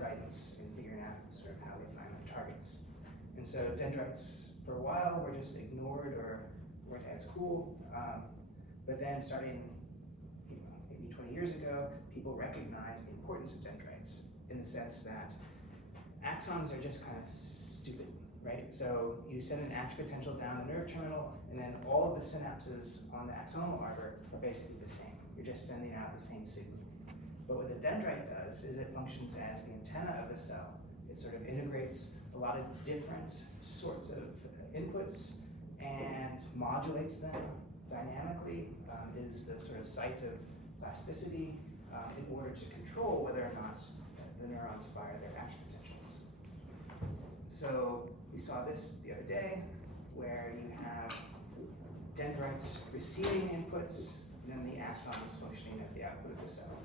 guidance in figuring out sort of how they find their targets. And so dendrites, for a while, were just ignored or weren't as cool. But then starting maybe 20 years ago, people recognized the importance of dendrites in the sense that axons are just kind of stupid, right? So you send an action potential down the nerve terminal, and then all of the synapses on the axonal arbor are basically the same. You're just sending out the same signal. But what the dendrite does is it functions as the antenna of the cell. It sort of integrates a lot of different sorts of inputs and modulates them dynamically, is the sort of site of plasticity in order to control whether or not the neurons fire their action potentials. So we saw this the other day, where you have dendrites receiving inputs, and then the axon is functioning as the output of the cell.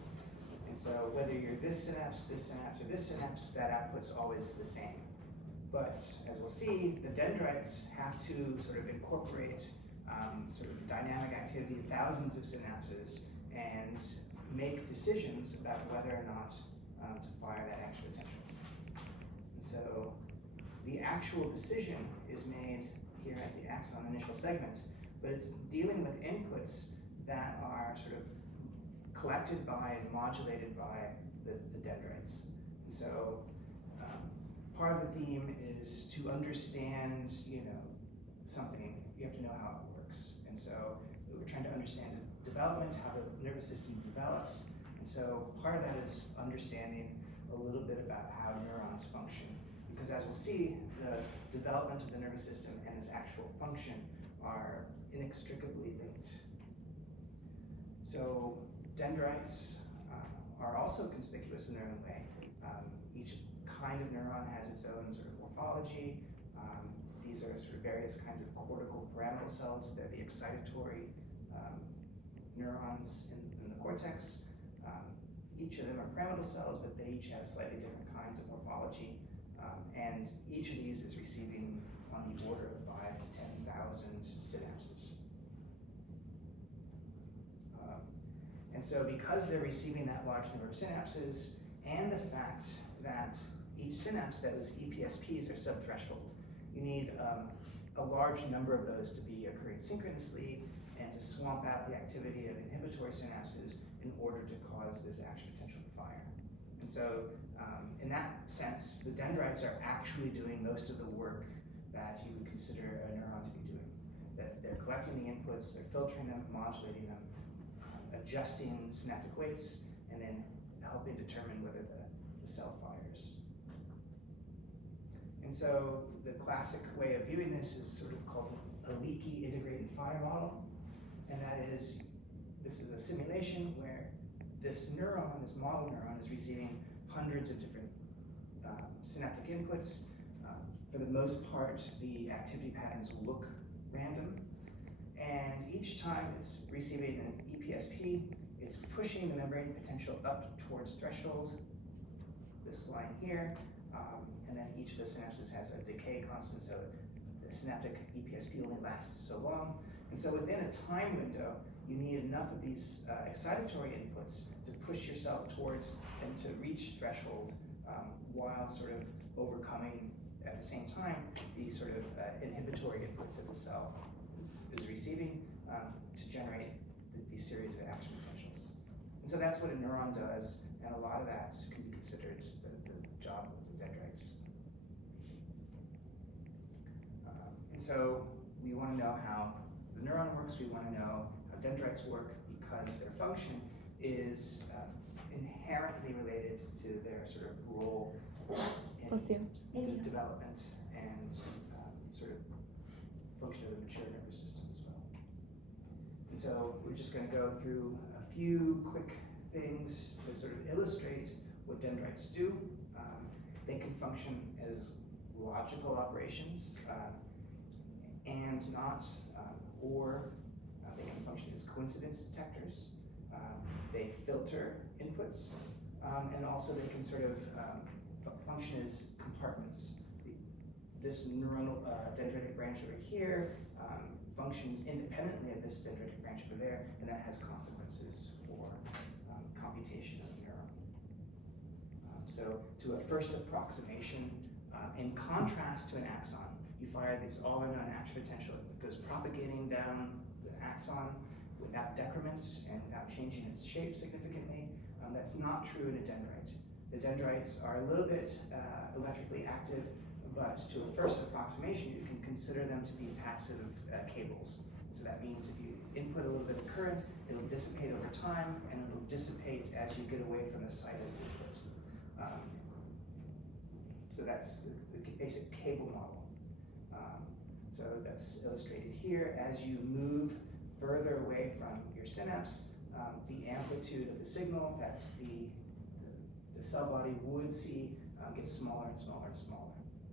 And so whether you're this synapse, or this synapse, that output's always the same. But as we'll see, the dendrites have to sort of incorporate sort of dynamic activity of thousands of synapses and make decisions about whether or not to fire that action potential. And so the actual decision is made here at the axon initial segment, but it's dealing with inputs that are sort of collected by and modulated by the dendrites. And so part of the theme is to understand, something, you have to know how it works. And so we're trying to understand development, how the nervous system develops. And so part of that is understanding a little bit about how neurons function. Because as we'll see, the development of the nervous system and its actual function are inextricably linked. So dendrites are also conspicuous in their own way. Each kind of neuron has its own sort of morphology. These are sort of various kinds of cortical pyramidal cells. They're the excitatory neurons in the cortex. Each of them are pyramidal cells, but they each have slightly different kinds of morphology. And each of these is receiving on the order of 5,000 to 10,000 synapses. And so because they're receiving that large number of synapses, and the fact that each synapse, those EPSPs, are subthreshold, you need a large number of those to be occurring synchronously and to swamp out the activity of inhibitory synapses in order to cause this action potential to fire. And so in that sense, the dendrites are actually doing most of the work that you would consider a neuron to be doing. That they're collecting the inputs, they're filtering them, modulating them, adjusting synaptic weights, and then helping determine whether the cell fires. And so the classic way of viewing this is sort of called a leaky integrated fire model. And that is, this is a simulation where this neuron, this model neuron, is receiving hundreds of different synaptic inputs. For the most part, the activity patterns look random. And each time it's receiving an EPSP, it's pushing the membrane potential up towards threshold, this line here, and then each of the synapses has a decay constant, so the synaptic EPSP only lasts so long. And so within a time window, you need enough of these excitatory inputs to push yourself towards and to reach threshold while sort of overcoming at the same time the sort of inhibitory inputs that the cell is receiving to generate these series of action potentials. And so that's what a neuron does, and a lot of that can be considered the job of the dendrites. And so we want to know how the neuron works, we want to know how dendrites work, because their function is inherently related to their sort of role in development and sort of function of the mature nervous system as well. And so we're just going to go through a few quick things to sort of illustrate what dendrites do. They can function as logical operations and not, or they can function as coincidence detectors. They filter inputs, and also they can sort of function as compartments. This neuronal dendritic branch over here functions independently of this dendritic branch over there, and that has consequences for computation of the neuron. So to a first approximation in contrast to an axon. You fire this all or none action potential that goes propagating down the axon without decrements and without changing its shape significantly. That's not true in a dendrite. The dendrites are a little bit electrically active, but to a first approximation, you can consider them to be passive cables. So that means if you input a little bit of current, it'll dissipate over time, and it'll dissipate as you get away from the site of the input. So that's the basic cable model. So that's illustrated here. As you move further away from your synapse, the amplitude of the signal that the cell body would see gets smaller and smaller and smaller.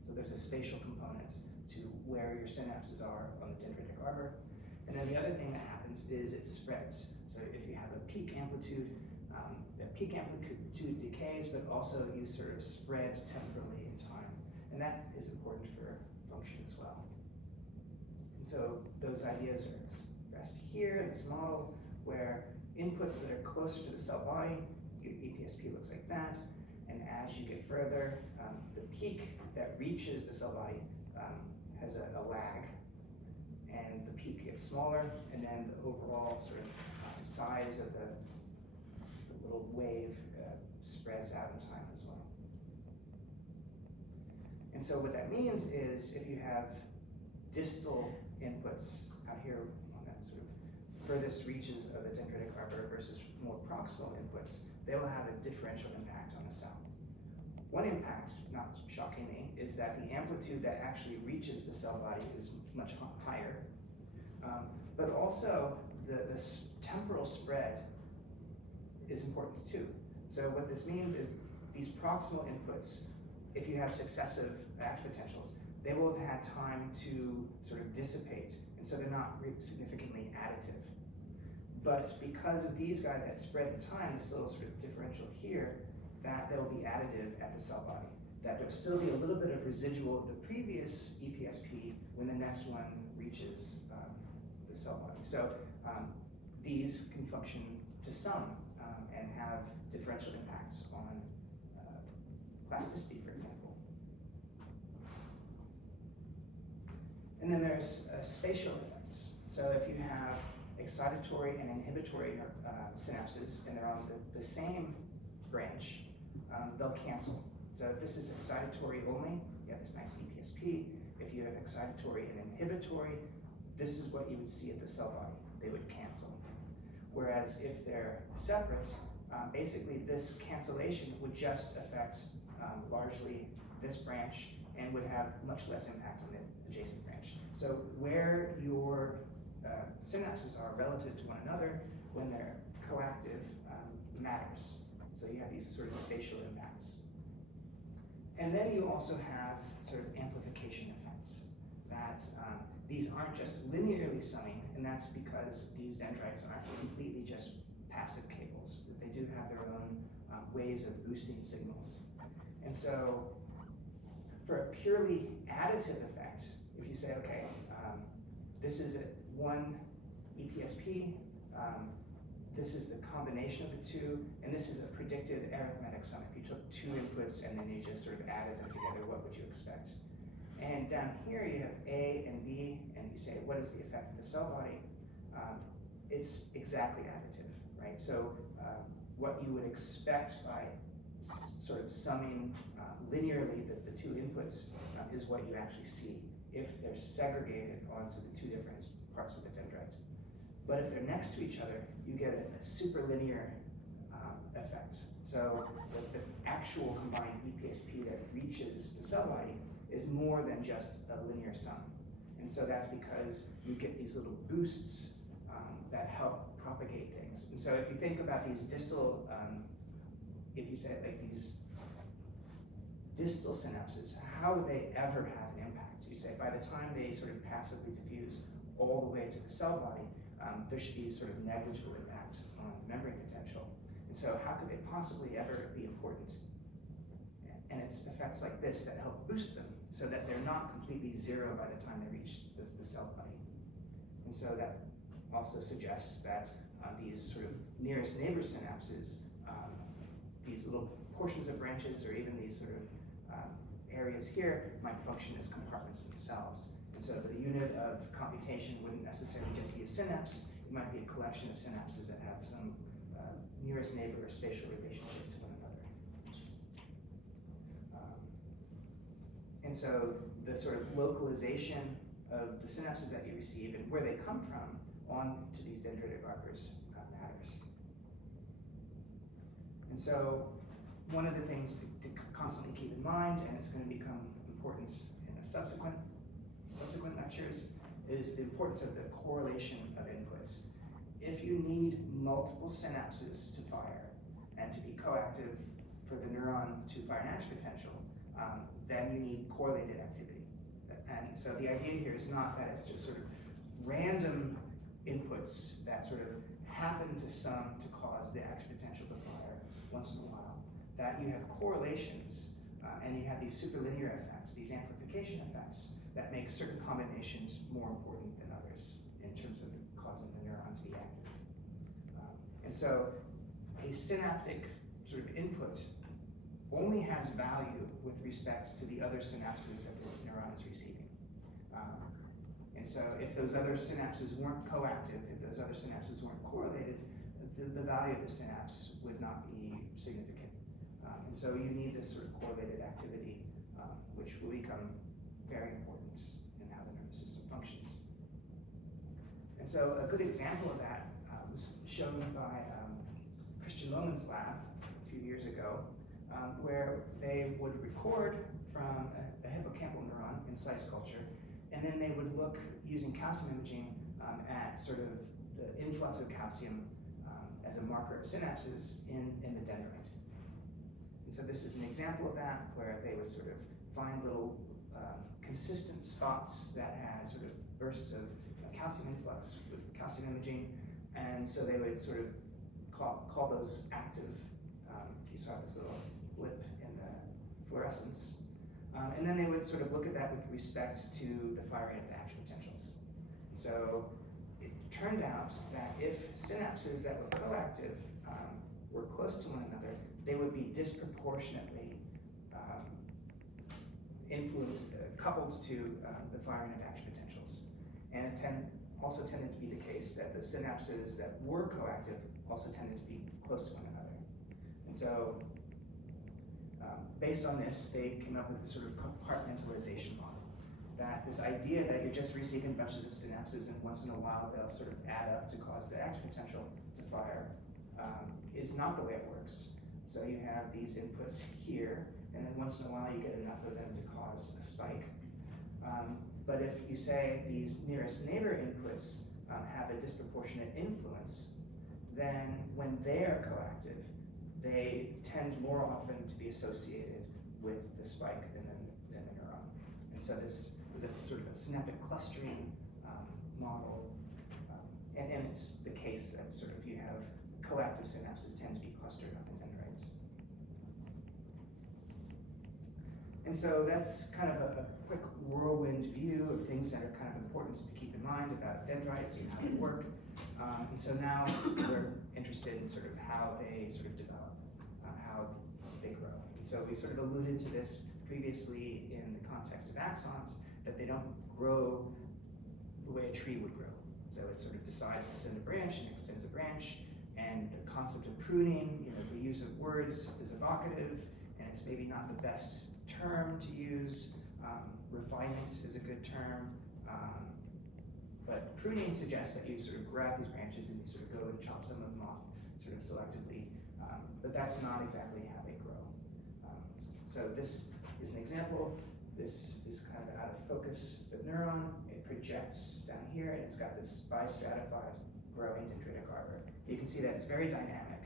So there's a spatial component to where your synapses are on the dendritic arbor. And then the other thing that happens is it spreads. So if you have a peak amplitude, the peak amplitude decays, but also you sort of spread temporally in time. And that is important for function as well. And so those ideas are expressed here in this model, where inputs that are closer to the cell body, your EPSP looks like that. And as you get further, the peak that reaches the cell body has a lag, and the peak gets smaller, and then the overall sort of size of the little wave spreads out in time as well. And so what that means is if you have distal inputs out here on that sort of furthest reaches of the dendritic arbor versus more proximal inputs, they will have a differential impact on the cell. One impact, not shockingly, is that the amplitude that actually reaches the cell body is much higher. But also, the temporal spread is important too. So what this means is these proximal inputs, if you have successive action potentials, they will have had time to sort of dissipate, and so they're not significantly additive. But because of these guys that spread in time, this little sort of differential here, that they'll be additive at the cell body. That there'll still be a little bit of residual of the previous EPSP when the next one reaches the cell body. So these can function to some and have differential impacts on plasticity, for example. And then there's spatial effects. So if you have excitatory and inhibitory synapses and they're on the same branch, they'll cancel. So if this is excitatory only, you have this nice EPSP. If you have excitatory and inhibitory, this is what you would see at the cell body. They would cancel. Whereas if they're separate, basically this cancellation would just affect largely this branch and would have much less impact on the adjacent branch. So where your synapses are relative to one another when they're coactive matters. So you have these sort of spatial impacts. And then you also have sort of amplification effects. That these aren't just linearly summing, and that's because these dendrites aren't completely just passive cables. They do have their own ways of boosting signals. And so for a purely additive effect, if you say, okay, this is one EPSP, this is the combination of the two, and this is a predicted arithmetic sum. If you took two inputs and then you just sort of added them together, what would you expect? And down here you have A and B, and you say, what is the effect of the cell body? It's exactly additive, right? So what you would expect by sort of summing linearly the two inputs is what you actually see if they're segregated onto the two different parts of the dendrite. But if they're next to each other, you get a superlinear effect. So the actual combined EPSP that reaches the cell body is more than just a linear sum. And so that's because you get these little boosts that help propagate things. And so if you think about these distal, if you say like these distal synapses, how would they ever have an impact? You say by the time they sort of passively diffuse all the way to the cell body, there should be sort of negligible impact on membrane potential. And so how could they possibly ever be important? And it's effects like this that help boost them so that they're not completely zero by the time they reach the cell body. And so that also suggests that these sort of nearest neighbor synapses, these little portions of branches or even these sort of areas here might function as compartments themselves. And so the unit of computation wouldn't necessarily just be a synapse, it might be a collection of synapses that have some nearest neighbor or spatial relationship to one another. And so the sort of localization of the synapses that you receive and where they come from onto these dendritic arbors matters. And so one of the things to constantly keep in mind, and it's going to become important in a subsequent lectures, is the importance of the correlation of inputs. If you need multiple synapses to fire and to be coactive for the neuron to fire an action potential, then you need correlated activity. And so the idea here is not that it's just sort of random inputs that sort of happen to sum to cause the action potential to fire once in a while, that you have correlations and you have these superlinear effects, these amplification effects that make certain combinations more important than others in terms of causing the neuron to be active. And so a synaptic sort of input only has value with respect to the other synapses that the neuron is receiving. And so if those other synapses weren't coactive, if those other synapses weren't correlated, the value of the synapse would not be significant. And so you need this sort of correlated activity, which will become very important in how the nervous system functions. And so a good example of that was shown by Christian Lohmann's lab a few years ago, where they would record from a hippocampal neuron in slice culture, and then they would look using calcium imaging at sort of the influx of calcium as a marker of synapses in the dendrite. And so this is an example of that, where they would sort of find little consistent spots that had sort of bursts of calcium influx with calcium imaging, and so they would sort of call those active, if you saw this little blip in the fluorescence. And then they would sort of look at that with respect to the firing of the action potentials. So it turned out that if synapses that were coactive were close to one another, they would be disproportionately coupled to the firing of action potentials. And it also tended to be the case that the synapses that were coactive also tended to be close to one another. And so based on this, they came up with this sort of compartmentalization model. That this idea that you're just receiving bunches of synapses and once in a while they'll sort of add up to cause the action potential to fire is not the way it works. So you have these inputs here, and then once in a while you get enough of them to cause a spike. But if you say these nearest neighbor inputs have a disproportionate influence, then when they're coactive, they tend more often to be associated with the spike than the neuron. And so this is a sort of a synaptic clustering model. And it's the case that sort of you have coactive synapses tend to be clustered up in dendrites. And so that's kind of a quick whirlwind view of things that are kind of important to keep in mind about dendrites and how they work. And so now we're interested in sort of how they sort of develop, how they grow. And so we sort of alluded to this previously in the context of axons, that they don't grow the way a tree would grow. So it sort of decides to send a branch and extends a branch, and the concept of pruning, the use of words is evocative, and it's maybe not the best term to use. Refinement is a good term. But pruning suggests that you sort of grab these branches and you sort of go and chop some of them off sort of selectively. But that's not exactly how they grow. So this is an example. This is kind of out of focus the neuron. It projects down here, and it's got this bistratified growing dendritic arbor. You can see that it's very dynamic.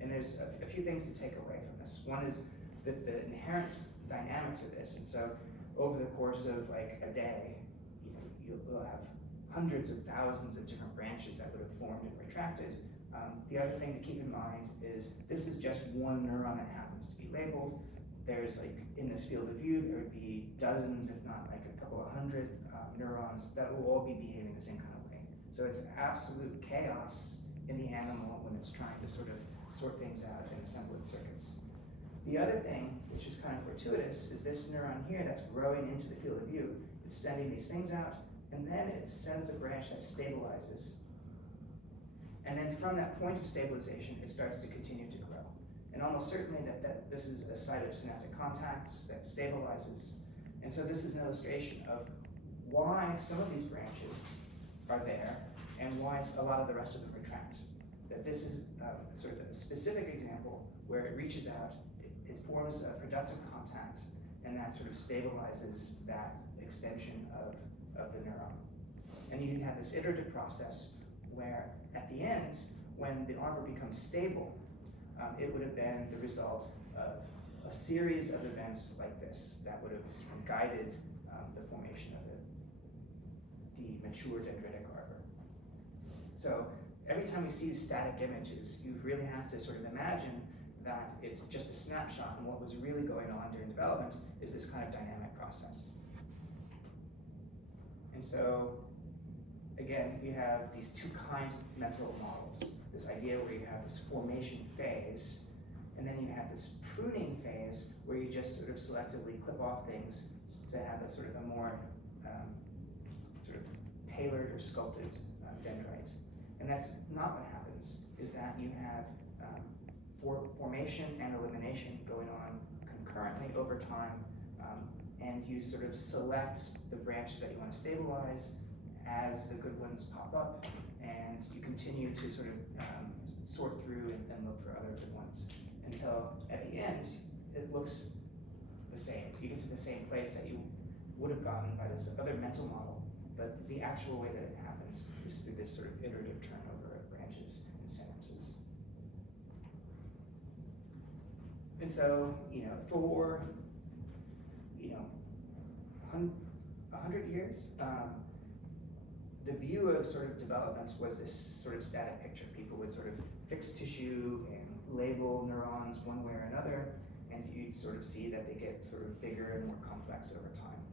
And there's a few things to take away from this. One is that the inherent dynamics of this. And so over the course of like a day, you'll have hundreds of thousands of different branches that would have formed and retracted. The other thing to keep in mind is this is just one neuron that happens to be labeled. There's like, in this field of view, there would be dozens, if not like a couple of hundred neurons that will all be behaving the same kind of way. So it's absolute chaos in the animal when it's trying to sort of sort things out and assemble its circuits. The other thing, which is kind of fortuitous, is this neuron here that's growing into the field of view. It's sending these things out, and then it sends a branch that stabilizes. And then from that point of stabilization, it starts to continue to grow. And almost certainly that this is a site of synaptic contact that stabilizes. And so this is an illustration of why some of these branches are there and why a lot of the rest of them retract. That this is sort of a specific example where it reaches out, it forms a productive contact, and that sort of stabilizes that extension of the neuron. And you have this iterative process where at the end, when the arbor becomes stable, it would have been the result of a series of events like this that would have guided the formation of the mature dendritic arbor. So every time you see static images, you really have to sort of imagine that it's just a snapshot, and what was really going on during development is this kind of dynamic process. And so, again, we have these two kinds of mental models. This idea where you have this formation phase, and then you have this pruning phase where you just sort of selectively clip off things to have a sort of a more sort of tailored or sculpted dendrite. And that's not what happens, is that you have formation and elimination going on concurrently over time, and you sort of select the branches that you want to stabilize as the good ones pop up, and you continue to sort of sort through and look for other good ones until at the end it looks the same. You get to the same place that you would have gotten by this other mental model, but the actual way that it happens is through this sort of iterative turnover of branches and synapses. And so, for 100 years, the view of sort of development was this sort of static picture. People would sort of fix tissue and label neurons one way or another, and you'd sort of see that they get sort of bigger and more complex over time.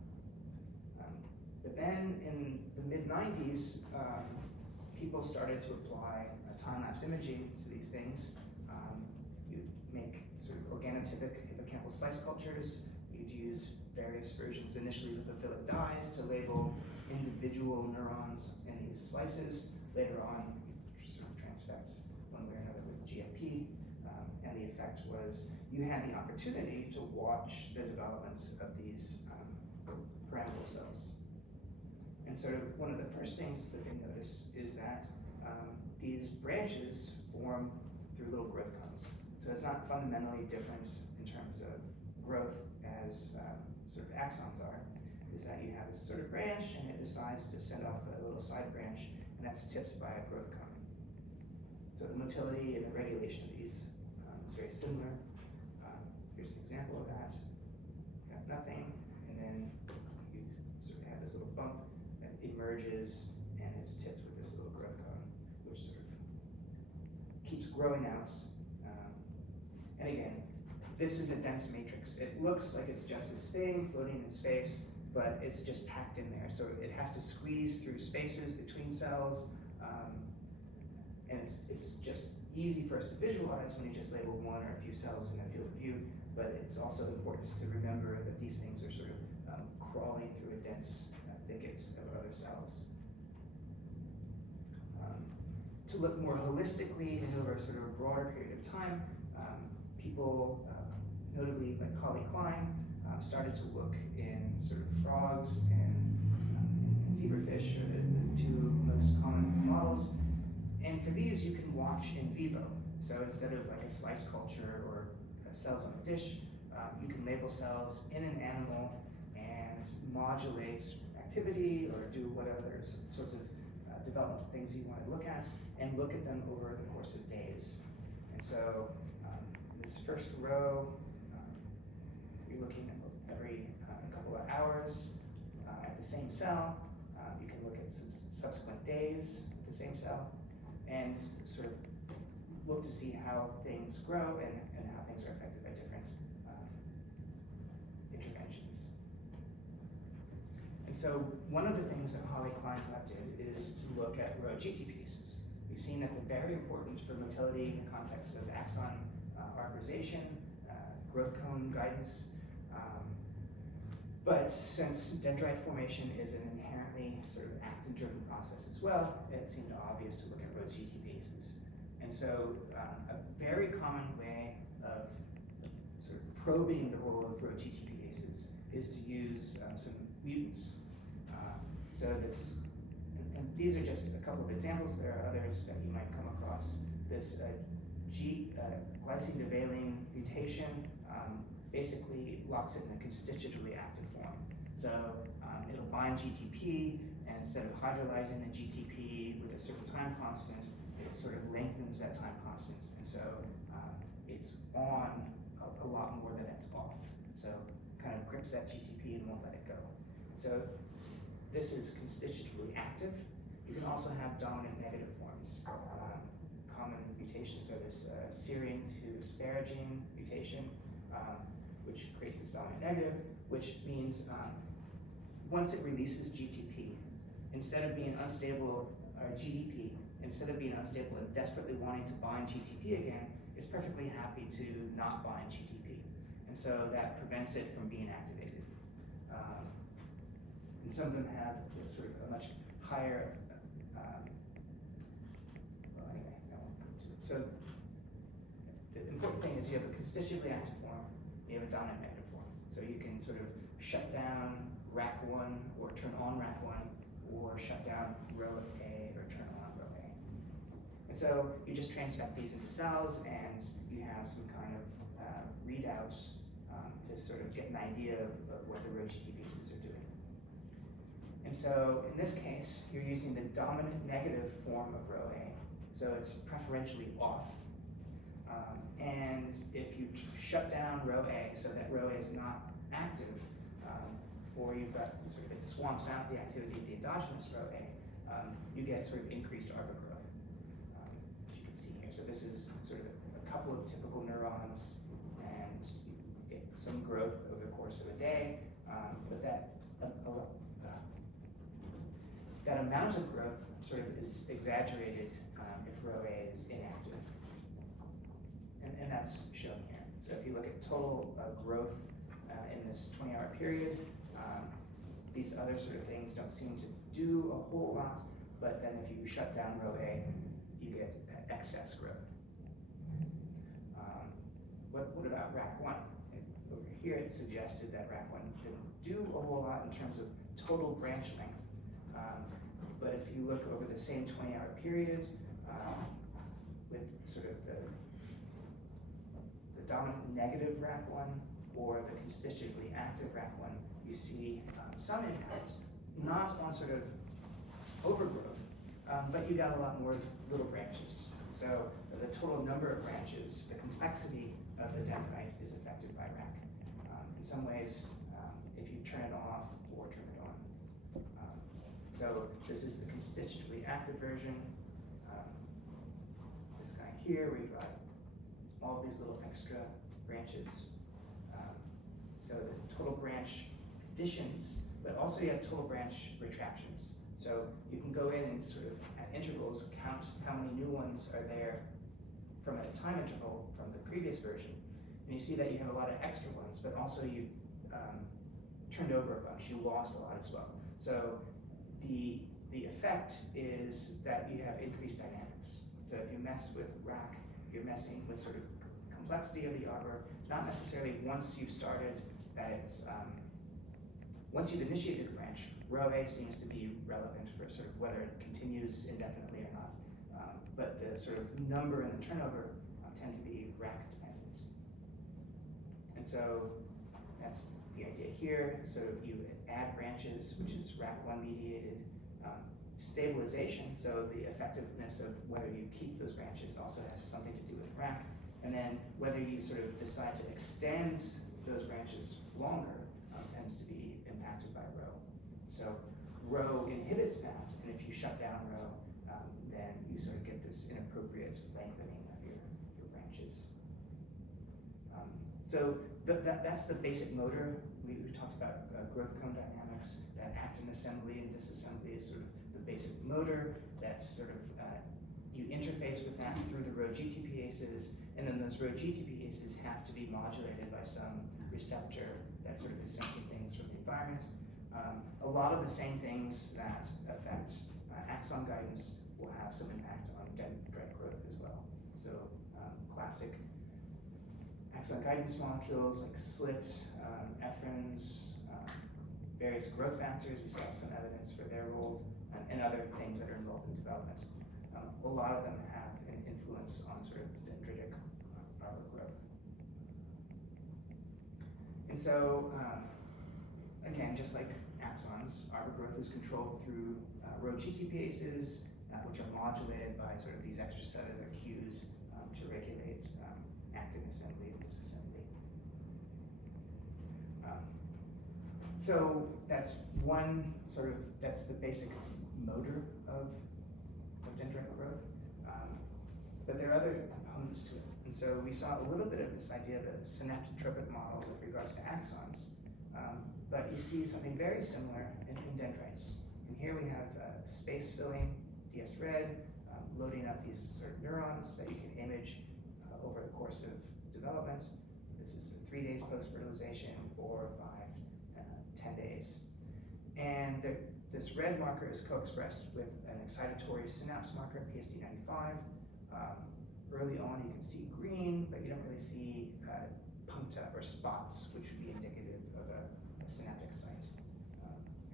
But then in the mid-90s, people started to apply time-lapse imaging to these things. You'd make sort of organotypic hippocampal slice cultures. You'd use various versions, initially lipophilic dyes, to label individual neurons in these slices. Later on, you sort of transfect one way or another with GFP, and the effect was you had the opportunity to watch the development of these pyramidal cells. And sort of one of the first things that they noticed is that these branches form through little growth cones. So it's not fundamentally different in terms of growth as sort of axons are, is that you have this sort of branch and it decides to send off a little side branch, and that's tipped by a growth cone. So the motility and the regulation of these is very similar. Here's an example of that. You have nothing, and then you sort of have this little bump that emerges and it's tipped with this little growth cone, which sort of keeps growing out. And again, this is a dense matrix. It looks like it's just this thing floating in space, but it's just packed in there. So it has to squeeze through spaces between cells, and it's just easy for us to visualize when you just label one or a few cells in the field of view, but it's also important to remember that these things are sort of crawling through a dense thicket of other cells. To look more holistically and over sort of a broader period of time, people, notably like Holly Klein, started to look in sort of frogs and zebrafish, are the two most common models. And for these, you can watch in vivo. So instead of like a slice culture or cells on a dish, you can label cells in an animal and modulate activity or do whatever sorts of developmental things you want to look at, and look at them over the course of days. And so this first row, you're looking at every couple of hours at the same cell. You can look at some subsequent days at the same cell and sort of look to see how things grow and how things are affected by different interventions. And so one of the things that Holly Klein's lab did is to look at row GTPs. We've seen that they're very important for motility in the context of axon arborization, growth cone guidance. But since dendrite formation is an inherently sort of actin-driven process as well, it seemed obvious to look at row GT bases. And so a very common way of sort of probing the role of row GTP bases is to use some mutants. And these are just a couple of examples. There are others that you might come across. This glycine to valine mutation basically locks it in a constitutively active form. So it'll bind GTP, and instead of hydrolyzing the GTP with a certain time constant, it sort of lengthens that time constant. And so it's on a lot more than it's off. So kind of grips that GTP and won't let it go. So this is constitutively active. You can also have dominant negative forms. Common mutations are this serine to asparagine mutation, which creates this dominant negative, which means once it releases GTP, instead of being unstable, or GDP, instead of being unstable and desperately wanting to bind GTP again, it's perfectly happy to not bind GTP. And so that prevents it from being activated. And some of them have sort of a much higher, so the important thing is you have a constitutively active form, you have a dominant negative form. So you can sort of shut down RAC1 or turn on RAC1, or shut down row A or turn on row A. And so you just transfect these into cells, and you have some kind of readouts to sort of get an idea of what the row GT bases are doing. And so in this case, you're using the dominant negative form of row A, so it's preferentially off. And if you shut down row A so that row A is not active, or you've got sort of, it swamps out the activity of the endogenous row A, you get sort of increased arbor growth, as you can see here. So this is sort of a couple of typical neurons, and you get some growth over the course of a day, but that amount of growth sort of is exaggerated if row A is inactive. And that's shown here. So if you look at total growth in this 20-hour period, these other sort of things don't seem to do a whole lot, but then if you shut down row A, you get excess growth. What about RAC1? Over here it suggested that RAC1 didn't do a whole lot in terms of total branch length. But if you look over the same 20-hour period, with sort of the dominant negative RAC1 or the constitutively active RAC1, you see some impact, not on sort of overgrowth, but you got a lot more little branches. So the total number of branches, the complexity of the dendrite is affected by RAC. In some ways, if you turn it off or turn it on. So this is the constitutively active version. This guy here, we've got all these little extra branches. So the total branch additions, but also you have total branch retractions. So you can go in and sort of at intervals count how many new ones are there from a time interval from the previous version. And you see that you have a lot of extra ones, but also you turned over a bunch, you lost a lot as well. So the effect is that you have increased dynamics. So if you mess with RAC, you're messing with sort of complexity of the arbor, not necessarily once you've started that it's, once you've initiated a branch, row A seems to be relevant for sort of whether it continues indefinitely or not. But the sort of number and the turnover tend to be RAC dependent. And so that's the idea here. So you add branches, which is RAC1 mediated. Stabilization, so the effectiveness of whether you keep those branches also has something to do with RAC. And then whether you sort of decide to extend those branches longer tends to be impacted by row. So row inhibits that, and if you shut down row, then you sort of get this inappropriate lengthening of your branches. So that's the basic motor. We talked about growth cone dynamics, that actin assembly and disassembly is sort of the basic motor that's sort of you interface with that through the road GTPases, and then those road GTPases have to be modulated by some receptor that sort of is sensing things from the environment. A lot of the same things that affect axon guidance will have some impact on dendrite growth as well. So classic axon guidance molecules like SLIT, ephrins, various growth factors, we saw some evidence for their roles, and other things that are involved in development. A lot of them have an influence on sort of dendritic arbor growth. And so, again, just like axons, arbor growth is controlled through road GTPases, which are modulated by sort of these extracellular cues to regulate actin assembly and disassembly. So that's one sort of, that's the basic motor of dendritic growth. But there are other components to it. And so we saw a little bit of this idea of a synaptotropic model with regards to axons. But you see something very similar in dendrites. And here we have space filling, DS-red, loading up these sort of neurons that you can image over the course of development. This is 3 days post-fertilization, 4, 5, 10 days. And this red marker is co-expressed with an excitatory synapse marker, PSD95. Early on you can see green, but you don't really see puncta or spots, which would be indicative of a synaptic site.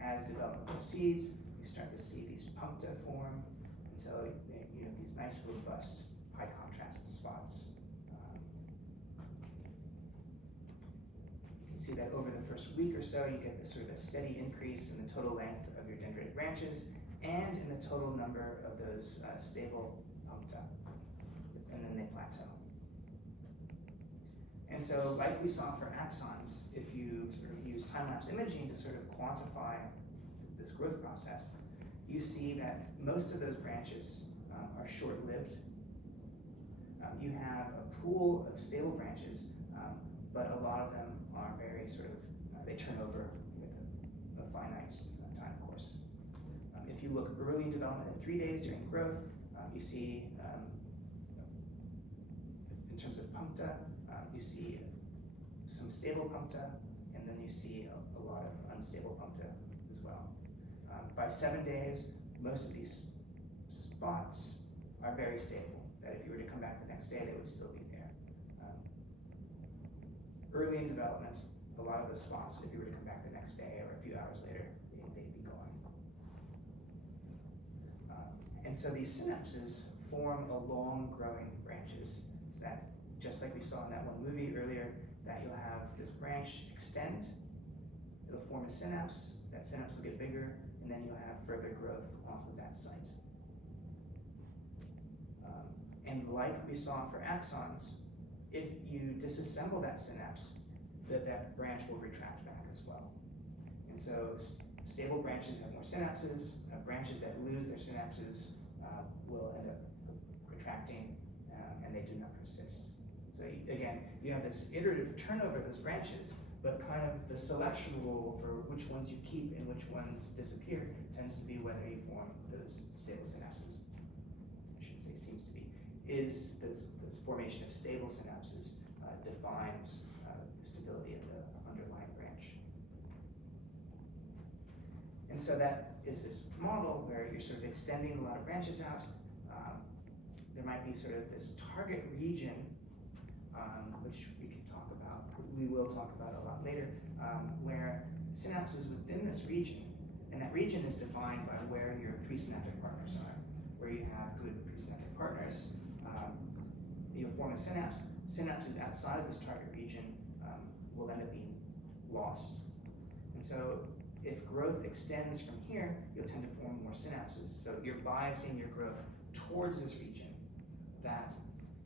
As development proceeds, you start to see these puncta form until you have these nice, robust, high contrast spots. You can see that over the first week or so, you get this sort of a steady increase in the total length of your dendritic branches and in the total number of those stable puncta, and then they plateau. And so, like we saw for axons, if you sort of use time-lapse imaging to sort of quantify this growth process, you see that most of those branches are short-lived. You have a pool of stable branches, but a lot of them are very sort of, they turn over with a finite time course. If you look early in development at 3 days during growth, you see, in terms of puncta, you see some stable puncta, and then you see a lot of unstable puncta as well. By 7 days, most of these spots are very stable, that if you were to come back the next day, they would still be there. Early in development, a lot of those spots, if you were to come back the next day or a few hours later, they'd be gone. And so these synapses form along growing branches that, just like we saw in that one movie earlier, that you'll have this branch extend, it'll form a synapse, that synapse will get bigger, and then you'll have further growth off of that site. And like we saw for axons, if you disassemble that synapse, that branch will retract back as well. And so stable branches have more synapses, branches that lose their synapses will end up retracting, and they do not persist. So again, you have this iterative turnover of those branches, but kind of the selection rule for which ones you keep and which ones disappear tends to be whether you form those stable synapses. I should say seems to be. Is this formation of stable synapses defines the stability of the underlying branch. And so that is this model where you're sort of extending a lot of branches out. There might be sort of this target region, which we can talk about, we will talk about a lot later, where synapses within this region, and that region is defined by where your presynaptic partners are. Where you have good presynaptic partners, you'll form a synapse. Synapses outside of this target region will end up being lost. And so if growth extends from here, you'll tend to form more synapses. So you're biasing your growth towards this region, that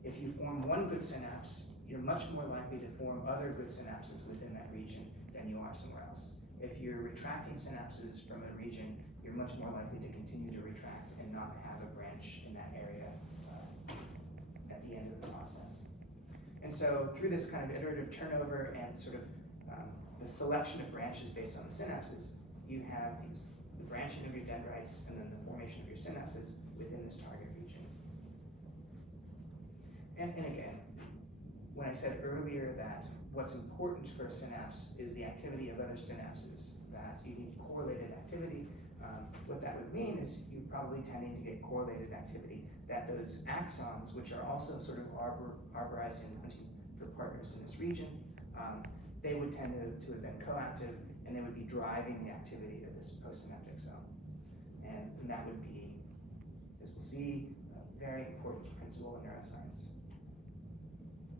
if you form one good synapse, you're much more likely to form other good synapses within that region than you are somewhere else. If you're retracting synapses from a region, you're much more likely to continue to retract and not have a branch in that area at the end of the process. And so through this kind of iterative turnover and sort of the selection of branches based on the synapses, you have the branching of your dendrites and then the formation of your synapses within this target region. And again, when I said earlier that what's important for a synapse is the activity of other synapses, that you need correlated activity, what that would mean is you're probably tending to get correlated activity, that those axons, which are also sort of arborized in hunting for partners in this region, they would tend to have been coactive, and they would be driving the activity of this postsynaptic zone. And that would be, as we'll see, a very important principle in neuroscience.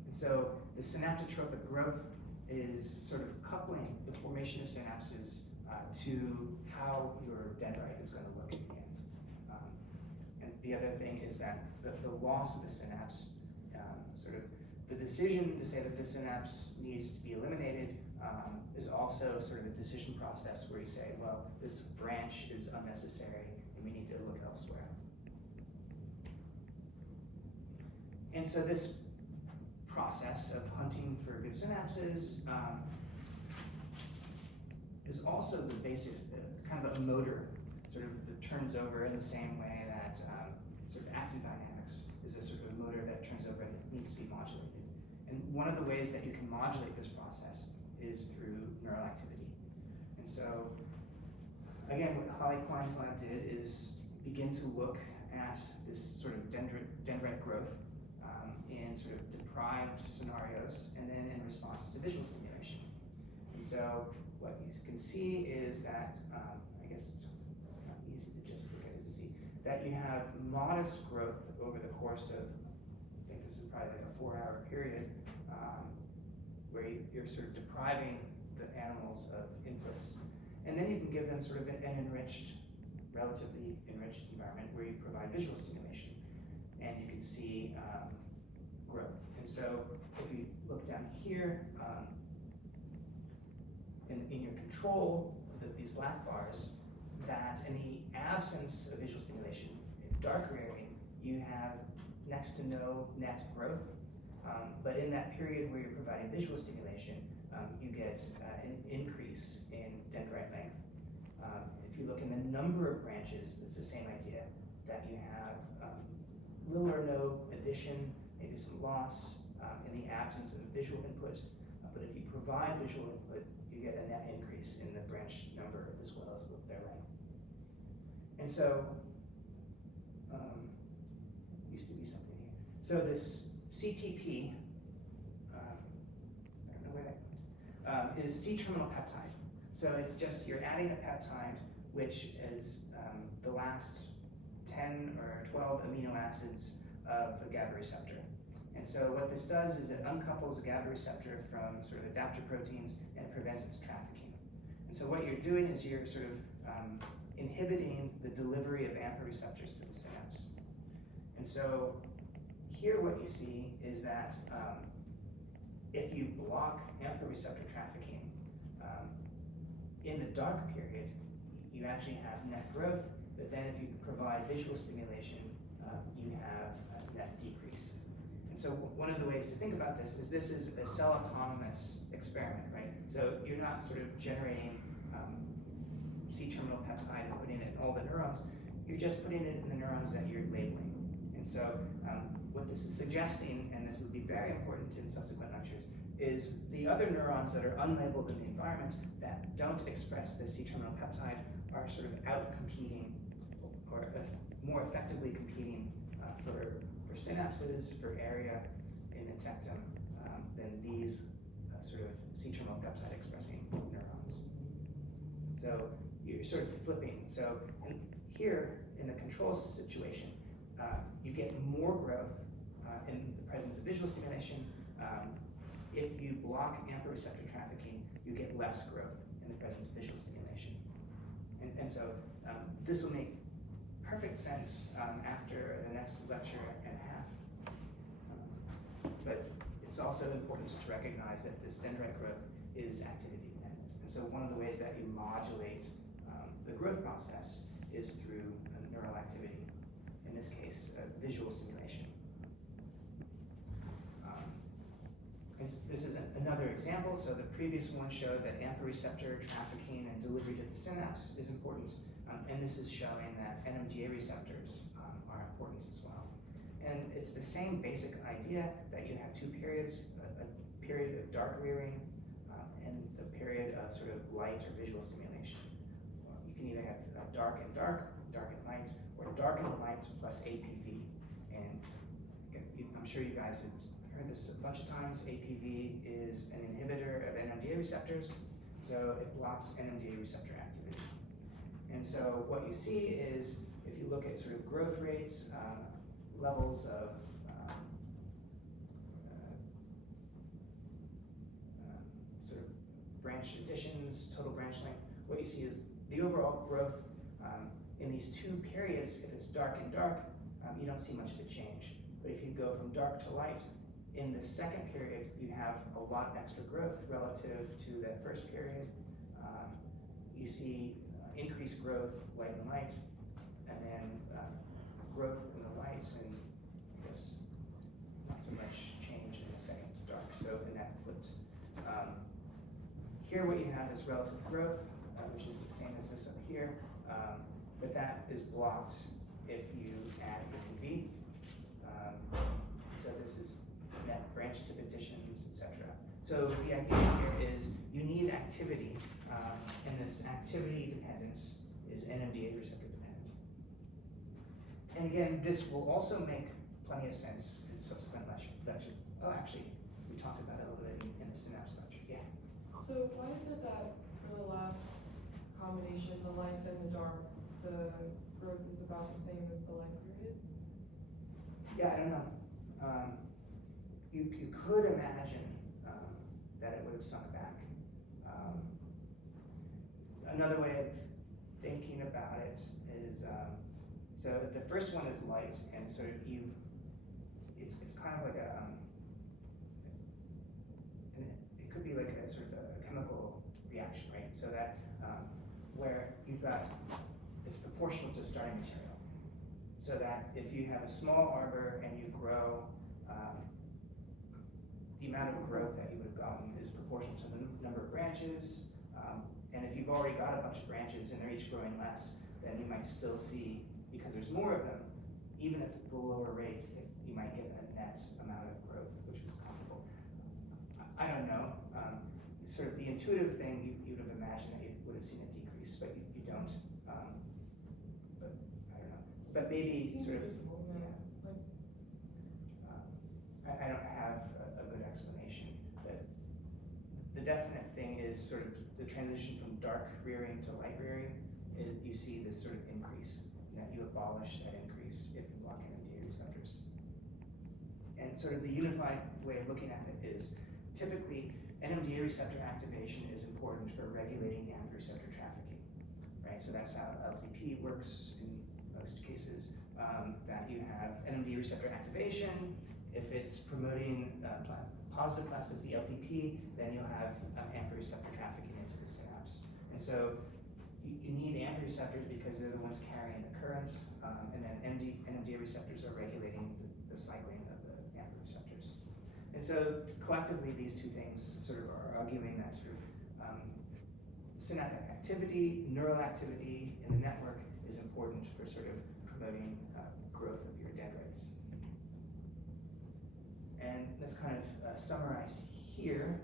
And so the synaptotropic growth is sort of coupling the formation of synapses to how your dendrite is going to look at the end. And the other thing is that the loss of the synapse, sort of the decision to say that the synapse needs to be eliminated is also sort of a decision process where you say, well, this branch is unnecessary and we need to look elsewhere. And so this process of hunting for good synapses is also the basic, kind of a motor, sort of that turns over in the same way that sort of active dynamics is a sort of motor that turns over and needs to be modulated. And one of the ways that you can modulate this process is through neural activity. And so, again, what Holly Klein's lab did is begin to look at this sort of dendrite growth in sort of deprived scenarios, and then in response to visual stimulation. And so what you can see is that, I guess it's not easy to just look at it to see, that you have modest growth over the course of, I think this is probably like a 4-hour period, where you're sort of depriving the animals of inputs. And then you can give them sort of an enriched, relatively enriched environment where you provide visual stimulation. And you can see growth. And so if you look down here, in your control, these black bars, that in the absence of visual stimulation, in darker area, you have next to no net growth. But in that period where you're providing visual stimulation, you get an increase in dendrite length. If you look in the number of branches, it's the same idea, that you have little or no addition, maybe some loss in the absence of visual input. But if you provide visual input, you get a net increase in the branch number as well as their length. And so, used to be something here. So this CTP, I don't know where that went, is C-terminal peptide. So it's just, you're adding a peptide which is the last 10 or 12 amino acids of a GABA receptor. And so what this does is it uncouples the GABA receptor from sort of adaptor proteins and it prevents its trafficking. And so what you're doing is you're sort of inhibiting the delivery of AMPA receptors to the synapse. And so here what you see is that if you block AMPA receptor trafficking in the dark period, you actually have net growth, but then if you provide visual stimulation, you have a net decrease. And so one of the ways to think about this is a cell autonomous experiment, right? So you're not sort of generating C-terminal peptide and putting it in all the neurons, you're just putting it in the neurons that you're labeling. And so what this is suggesting, and this will be very important in subsequent lectures, is the other neurons that are unlabeled in the environment that don't express the C-terminal peptide are sort of out-competing or more effectively competing for synapses, for area in the tectum than these sort of C-terminal peptide expressing neurons. So you're sort of flipping. So here in the control situation, you get more growth in the presence of visual stimulation. If you block AMPA receptor trafficking, you get less growth in the presence of visual stimulation. And so this will make perfect sense after the next lecture and a half. But it's also important to recognize that this dendrite growth is activity dependent. And so one of the ways that you modulate the growth process is through neural activity, in this case, visual stimulation. This is another example. So the previous one showed that AMPA receptor trafficking and delivery to the synapse is important. And this is showing that NMDA receptors are important as well. And it's the same basic idea that you have two periods, a period of dark rearing and the period of sort of light or visual stimulation. You can either have dark and dark, dark and light, or dark and light plus APV. And I'm sure you guys have heard this a bunch of times. APV is an inhibitor of NMDA receptors, so it blocks NMDA receptor activity. And so what you see is, if you look at sort of growth rates, levels of sort of branch additions, total branch length, what you see is the overall growth in these two periods. If it's dark and dark, you don't see much of a change. But if you go from dark to light, in the second period, you have a lot extra growth relative to that first period. You see increased growth, light and light, and then growth in the light, and I guess not so much change in the second to dark. So in that flipped. Here what you have is relative growth, which is the same as this up here, but that is blocked if you add APV. So this is net branch tip additions, etc. So the idea here is you need activity, and this activity dependence is NMDA receptor dependent. And again, this will also make plenty of sense in subsequent lecture. Oh, actually, we talked about it a little bit in the synapse lecture. Yeah. So why is it that for the last combination, the light and the dark, the growth is about the same as the light period? Yeah, I don't know. You could imagine that it would have sunk back. Another way of thinking about it is, so the first one is light, and so it's kind of like it could be like a sort of a chemical reaction, right? So that where you've got, it's proportional to starting material. So that if you have a small arbor and you grow, the amount of growth that you would have gotten is proportional to the number of branches. And if you've already got a bunch of branches and they're each growing less, then you might still see, because there's more of them, even at the lower rate, you might get a net amount of growth, which is comparable. I don't know. Sort of the intuitive thing, you would have imagined that you would have seen a decrease, but you don't. But I don't know. But maybe sort of, yeah. I don't have a good explanation. But the definite thing is sort of the transition from dark rearing to light rearing. You see this sort of increase. You abolish that increase if you block NMDA receptors. And sort of the unified way of looking at it is typically NMDA receptor activation is important for regulating AMP receptor trafficking, right? So that's how LTP works in most cases. That you have NMDA receptor activation. If it's promoting positive plasticity LTP, then you'll have AMP receptor trafficking into the synapse. And so you need AMP receptors because they're the ones carrying the current, and then NMDA receptors are regulating the cycling of the AMP receptors. And so collectively, these two things sort of are arguing that sort of synaptic activity, neural activity in the network is important for sort of promoting growth of your dendrites. And that's kind of summarized here,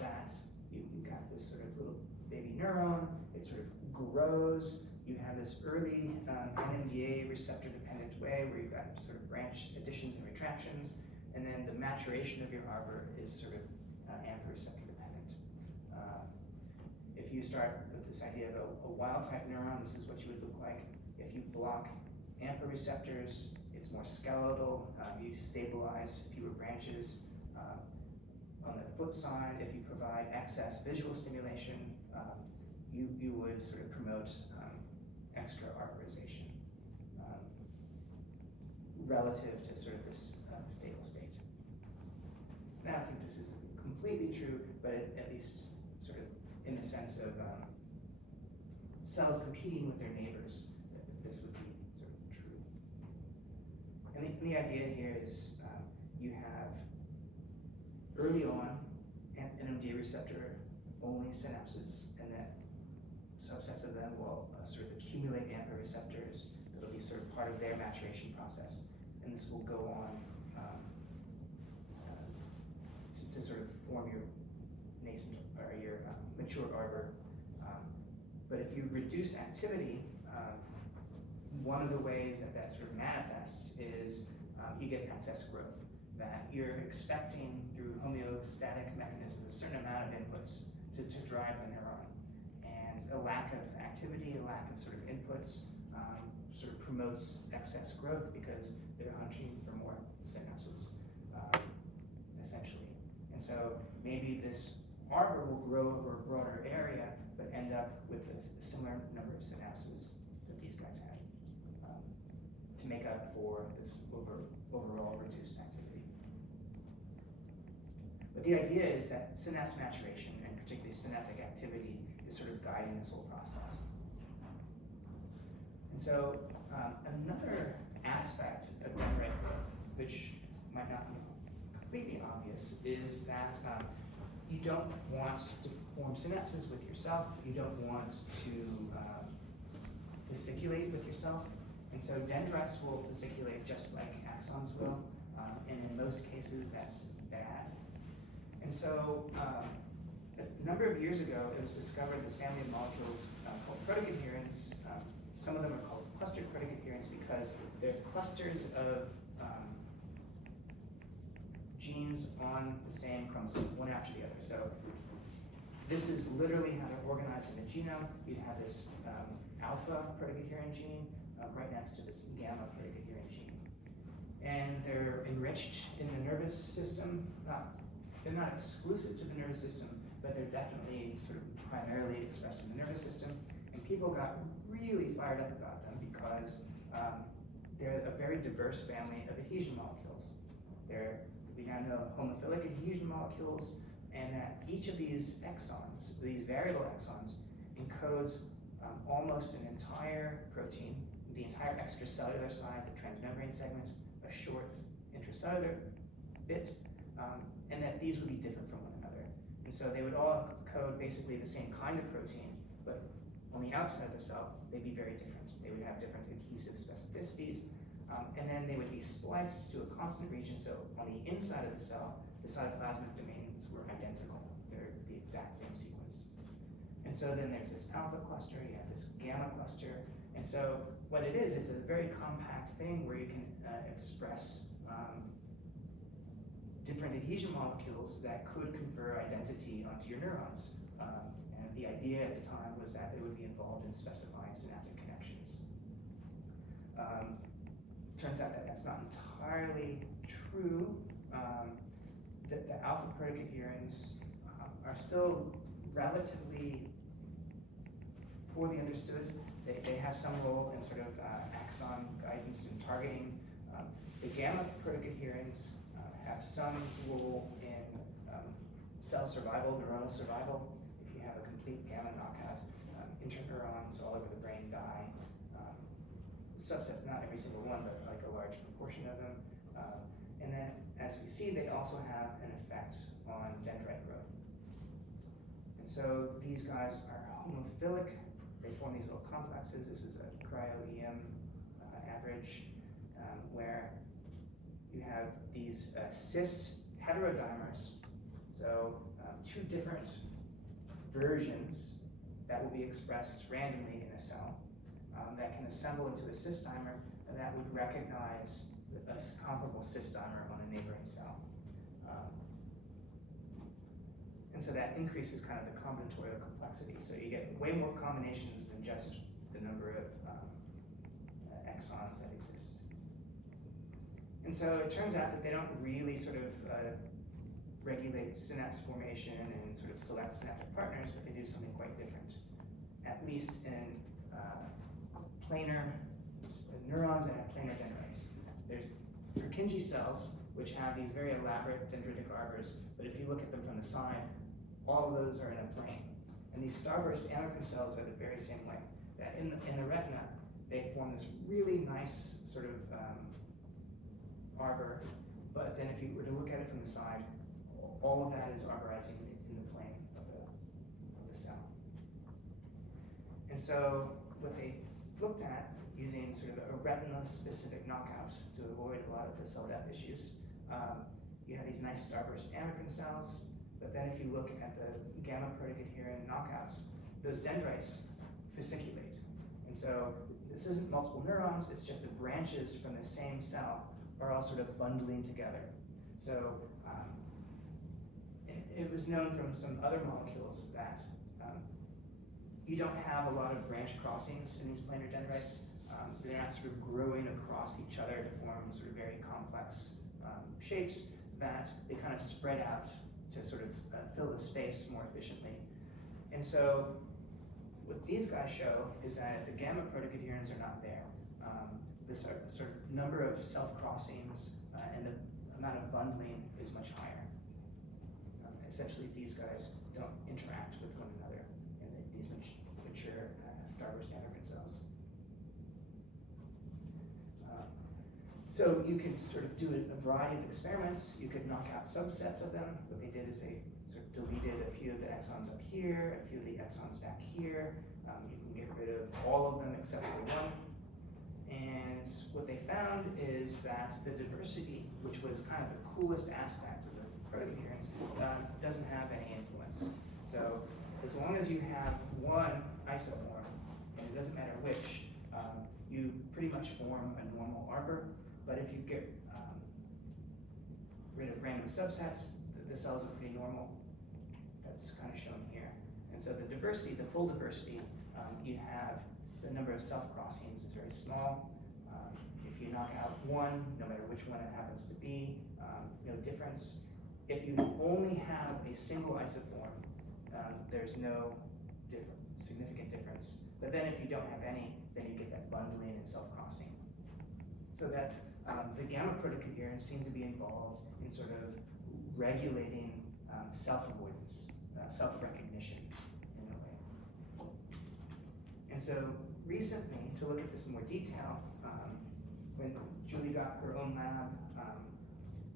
that you've got this sort of little baby neuron, it sort of grows, you have this early NMDA receptor dependent way where you've got sort of branch additions and retractions, and then the maturation of your arbor is sort of AMP receptor dependent. If you start with this idea of a wild type neuron, this is what you would look like. If you block AMPA receptors, it's more skeletal, you stabilize fewer branches. On the flip side, if you provide excess visual stimulation, you would sort of promote extra arborization relative to sort of this stable state. Now, I don't think this is completely true, but at least sort of in the sense of cells competing with their neighbors, this would be sort of true. And the idea here is you have early on NMDA receptor only synapses, and that subsets of them will sort of accumulate AMPA receptors that'll be sort of part of their maturation process. And and this will go on to sort of form your nascent or your mature arbor. But if you reduce activity, one of the ways that that sort of manifests is you get excess growth, that you're expecting through homeostatic mechanisms a certain amount of inputs to drive the neuron. And a lack of activity, a lack of sort of inputs sort of promotes excess growth because they're hunting for more synapses, essentially. And so maybe this arbor will grow over a broader area, but end up with a similar number of synapses that these guys have to make up for this overall reduced activity. But the idea is that synapse maturation, and particularly synaptic activity, is sort of guiding this whole process. And so another aspect of dendrite growth, which might not be completely obvious, is that you don't want to form synapses with yourself. You don't want to fasciculate with yourself. And so dendrites will fasciculate just like axons will. And in most cases, that's bad. And so a number of years ago, it was discovered this family of molecules called protocoherins. Some of them are called clustered protocoherins because they're clusters of genes on the same chromosome, one after the other. So this is literally how they're organized in the genome. You'd have this alpha protocoherin gene right next to this gamma protocoherin gene. And they're enriched in the nervous system. They're not exclusive to the nervous system, but they're definitely sort of primarily expressed in the nervous system. And people got really fired up about them because they're a very diverse family of adhesion molecules. We now know homophilic adhesion molecules, and that each of these exons, these variable exons, encodes almost an entire protein, the entire extracellular side, the transmembrane segment, a short intracellular bit, and that these would be different from one another. And so they would all code basically the same kind of protein, but on the outside of the cell, they'd be very different. They would have different adhesive specificities, and then they would be spliced to a constant region. So on the inside of the cell, the cytoplasmic domains were identical. They're the exact same sequence. And so then there's this alpha cluster, you have this gamma cluster. And so what it is, it's a very compact thing where you can express different adhesion molecules that could confer identity onto your neurons. And the idea at the time was that they would be involved in specifying synaptic connections. Turns out that that's not entirely true. That the alpha protocoherins are still relatively poorly understood. They have some role in sort of axon guidance and targeting. The gamma protocoherins have some role in cell survival, neuronal survival. If you have a complete gamma knockout, interneurons all over the brain die. Subset, not every single one, but like a large proportion of them. And then, as we see, they also have an effect on dendrite growth. And so these guys are homophilic. They form these little complexes. This is a cryo-EM average where you have these cis heterodimers. So two different versions that will be expressed randomly in a cell that can assemble into a cis dimer that would recognize a comparable cis dimer on a neighboring cell. And so that increases kind of the combinatorial complexity. So you get way more combinations than just the number of exons that exist. And so it turns out that they don't really sort of regulate synapse formation and sort of select synaptic partners, but they do something quite different, at least in planar neurons that have planar dendrites. There's Purkinje cells, which have these very elaborate dendritic arbors, but if you look at them from the side, all of those are in a plane. And these starburst amacrine cells are the very same way. That in the retina, they form this really nice sort of arbor, but then if you were to look at it from the side, all of that is arborizing in the plane of the cell. And so what they looked at using sort of a retina-specific knockout to avoid a lot of the cell death issues. You have these nice starburst anakin cells, but then if you look at the gamma protocoherent knockouts, those dendrites fasciculate. And so this isn't multiple neurons, it's just the branches from the same cell are all sort of bundling together. So it was known from some other molecules that you don't have a lot of branch crossings in these planar dendrites. They're not sort of growing across each other to form sort of very complex shapes, that they kind of spread out to sort of fill the space more efficiently. And so what these guys show is that the gamma protocoherons are not there. The sort of number of self-crossings and the amount of bundling is much higher. Essentially, these guys don't interact with one another in these mature starburst anakin cells. So you could sort of do a variety of experiments. You could knock out subsets of them. What they did is they sort of deleted a few of the exons up here, a few of the exons back here. You can get rid of all of them except for one. And what they found is that the diversity, which was kind of the coolest aspect of the protocoherons, doesn't have any influence. So as long as you have one isoform, and it doesn't matter which, you pretty much form a normal arbor. But if you get rid of random subsets, the cells are pretty normal. That's kind of shown here. And so the diversity, the full diversity, you have the number of self-crossings is very small. If you knock out one, no matter which one it happens to be, no difference. If you only have a single isoform, there's no significant difference. But then if you don't have any, then you get that bundling and self-crossing. So that the gamma protocoherons seem to be involved in sort of regulating self-avoidance, self-recognition in a way. And so recently, to look at this in more detail, when Julie got her own lab,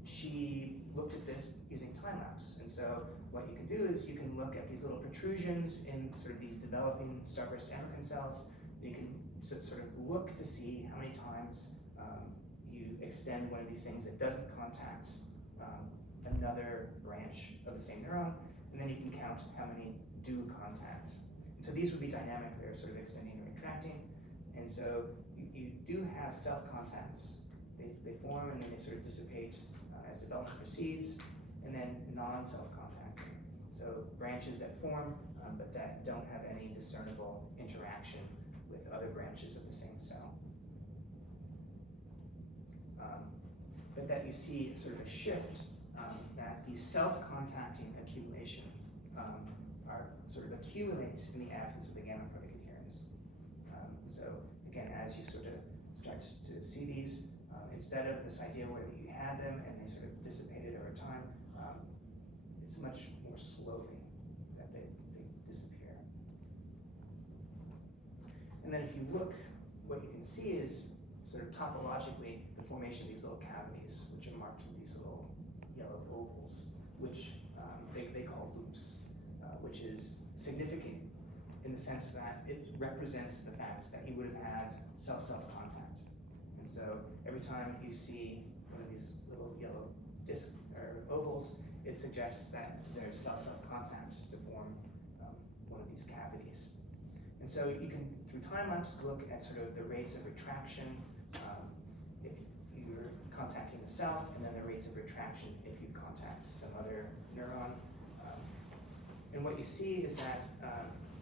she looked at this using time-lapse. And so what you can do is you can look at these little protrusions in sort of these developing starburst anakin cells. You can sort of look to see how many times you extend one of these things that doesn't contact another branch of the same neuron, and then you can count how many do contact. And so these would be dynamic, they're sort of extending and retracting. And so you do have self-contacts. They form and then they sort of dissipate as development proceeds, and then non-self-contacting. So branches that form, but that don't have any discernible interaction with other branches of the same cell. But that you see sort of a shift, that these self-contacting accumulations are sort of accumulate in the absence of the gamma protocoherons. So again, as you sort of start to see these, instead of this idea where you had them and they sort of dissipated over time, it's much more slowly that they disappear. And then if you look, what you can see is sort of topologically the formation of these little cavities, which are marked with these little yellow ovals, which they call loops, which is significant in the sense that it represents the fact that you would have had self-self contact. And so every time you see one of these little yellow disc or ovals, it suggests that there's self-self contact to form one of these cavities. And so you can, through time-lapse, look at sort of the rates of retraction if you're contacting the self, and then the rates of retraction if you contact some other neuron. And what you see is that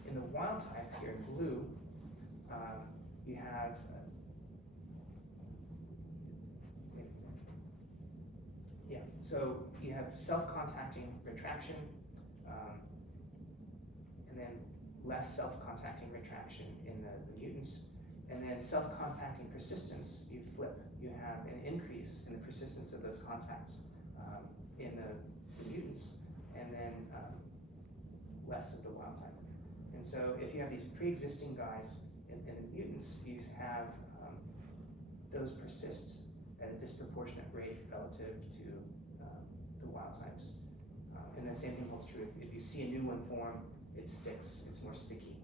in the wild type here in blue, you have so you have self-contacting retraction, and then less self-contacting retraction in the mutants, and then self-contacting persistence, you flip. You have an increase in the persistence of those contacts in the mutants, and then less of the wild type. And so if you have these pre-existing guys in the mutants, you have those persist at a disproportionate rate relative to the wild types. And the same thing holds true. If you see a new one form, it sticks, it's more sticky.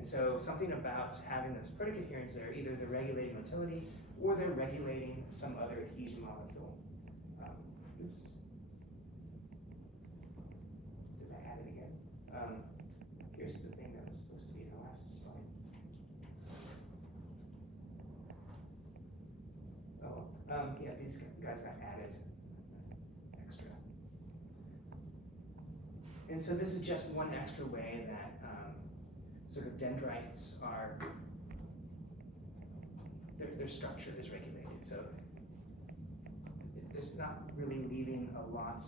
And so something about having those predicate adherents there, either they're regulating motility or they're regulating some other adhesion molecule. Oops. Did I add it again? Here's the thing that was supposed to be in the last slide. Oh, yeah, these guys got added extra. And so this is just one extra way that sort of dendrites are, their structure is regulated. So there's not really leaving a lot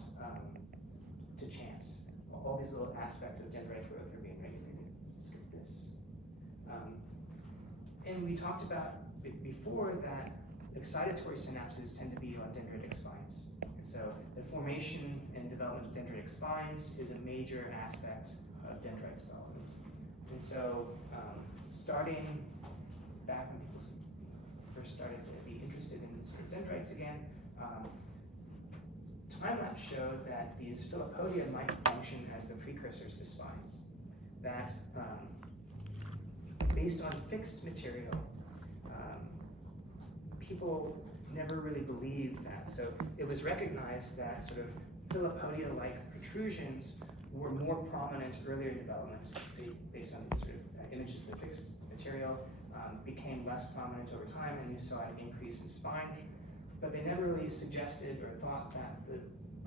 to chance. All these little aspects of dendrite growth are being regulated. Let's skip this. And we talked about before that excitatory synapses tend to be on dendritic spines. And so the formation and development of dendritic spines is a major aspect of dendrite development. And so starting back when people first started to be interested in sort of dendrites again, time-lapse showed that these filopodia might function as the precursors to spines. That based on fixed material, people never really believed that. So it was recognized that sort of filopodia-like protrusions were more prominent earlier in development, based on these sort of images of fixed material, became less prominent over time, and you saw an increase in spines. But they never really suggested or thought that the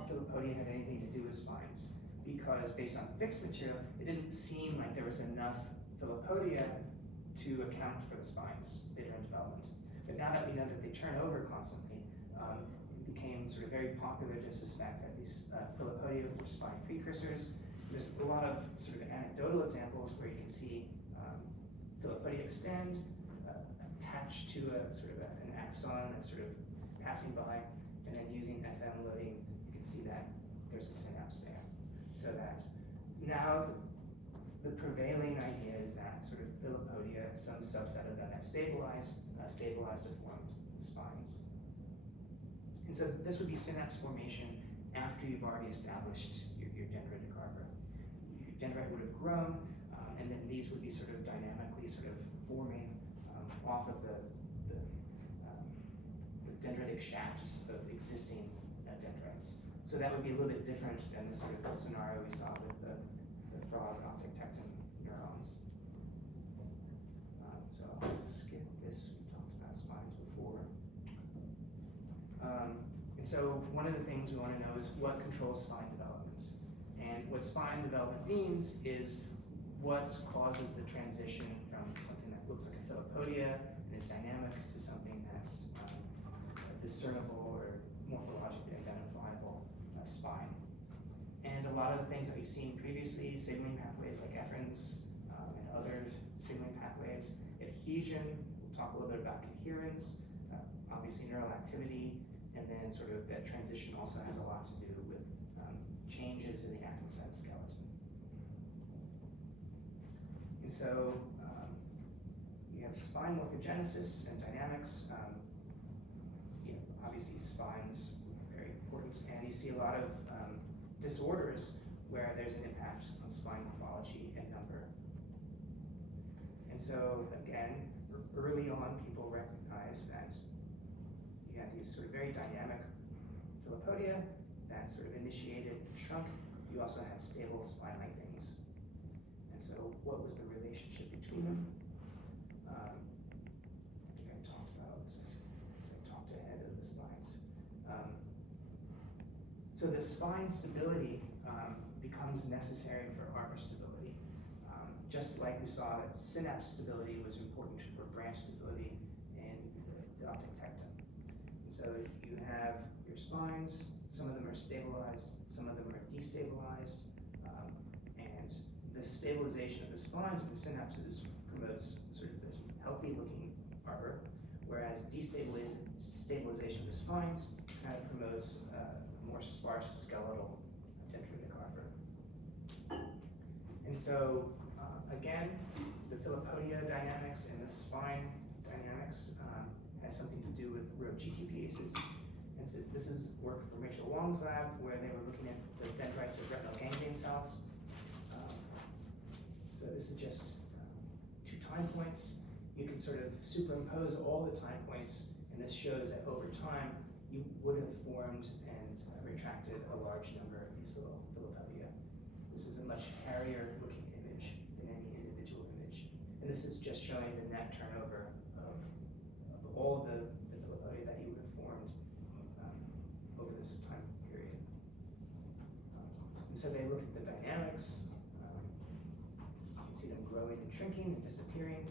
filopodia had anything to do with spines, because based on fixed material, it didn't seem like there was enough filopodia to account for the spines later in development. But now that we know that they turn over constantly, it became sort of very popular to suspect that these filopodia were spine precursors. There's a lot of sort of anecdotal examples where you can see filopodia extend, attached to a sort of an axon that's sort of passing by, and then using FM loading, you can see that there's a synapse there. So that now the prevailing idea is that sort of filopodia, some subset of them that stabilize to form spines. And so this would be synapse formation after you've already established your dendritic arbor. Your dendrite would have grown, and then these would be sort of dynamically sort of forming off of the dendritic shafts of existing dendrites. So that would be a little bit different than the sort of scenario we saw with the frog optic tectum neurons. So I'll skip this. We talked about spines before. And so one of the things we want to know is what controls spine development. And what spine development means is what causes the transition from something that looks like a filopodia and is dynamic to something that's discernible or morphologically identifiable spine. And a lot of the things that we've seen previously, signaling pathways like efferents and other signaling pathways, adhesion, we'll talk a little bit about coherence, obviously neural activity, and then sort of that transition also has a lot to do with changes in the actin site skeleton. And so you have spine morphogenesis and dynamics. Obviously spines are very important, and you see a lot of disorders where there's an impact on spine morphology and number. And so again, early on people recognized that you had these sort of very dynamic filopodia that sort of initiated and shrunk. You also had stable spine-like things. And so what was the relationship between them? I think I talked about this as I talked ahead of the slides. So the spine stability becomes necessary for arbor stability. Just like we saw that synapse stability was important for branch stability in the optic tectum. And so you have your spines, some of them are stabilized, some of them are destabilized, and the stabilization of the spines and the synapses promotes sort of this healthy looking arbor, whereas destabilization of the spines kind of promotes more sparse skeletal dendritic arbor. And so again, the filopodia dynamics and the spine dynamics has something to do with Rho GTPases. And so this is work from Rachel Wong's lab where they were looking at the dendrites of retinal ganglion cells. So this is just time points. You can sort of superimpose all the time points, and this shows that over time, you would have formed and retracted a large number of these little filopodia. This is a much hairier looking image than any individual image. And this is just showing the net turnover of all the filopodia that you would have formed over this time period. And so they looked at the dynamics. You can see them growing and shrinking and disappearing.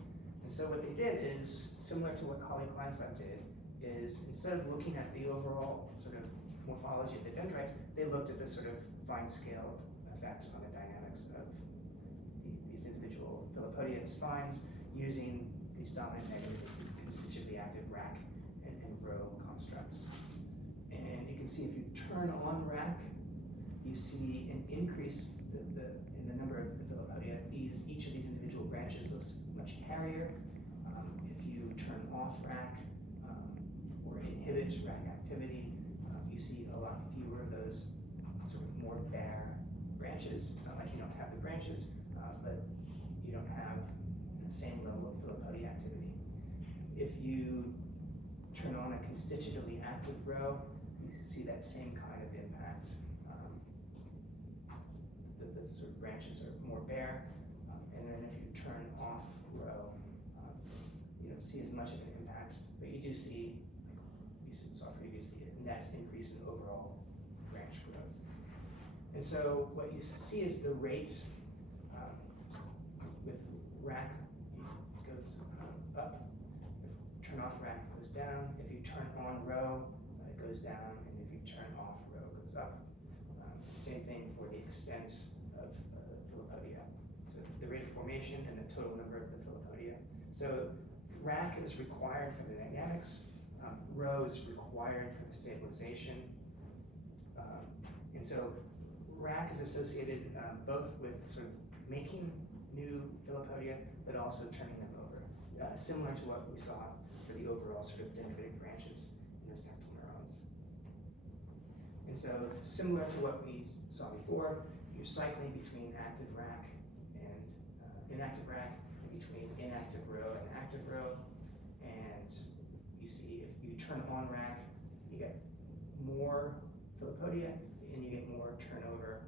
And so what they did is, similar to what Holly Kleinslab did, is instead of looking at the overall sort of morphology of the dendrite, they looked at the sort of fine scale effect on the dynamics of these individual filopodia and spines using these dominant negative constitutively active rack and row constructs. And you can see if you turn on rack, you see an increase in the number of the filopodia. Each of these individual branches looks much hairier. If you turn off rack or inhibit rack activity, you see a lot fewer of those sort of more bare branches. It's not like you don't have the branches, but you don't have the same level of filopodia activity. If you turn on a constitutively active row, you see that same kind of impact. The sort of branches are more bare, and then if you turn off row, you don't see as much of an impact, but you do see, like we saw previously, a net increase in overall branch growth. And so what you see is the rate with rack goes up. If you turn off rack, it goes down. If you turn on row, it goes down, and if you turn off row, it goes up. Same thing for the extent of filopodia. So the rate of formation and the total number of the filopodia. So rack is required for the dynamics. Row is required for the stabilization. And so rack is associated both with sort of making new filopodia, but also turning them over. Similar to what we saw for the overall sort of dendritic branches in those tectal neurons. And so similar to what we saw before, you're cycling between active rack and inactive rack, and between inactive row and active row. And you see if you turn on rack, you get more filopodia and you get more turnover.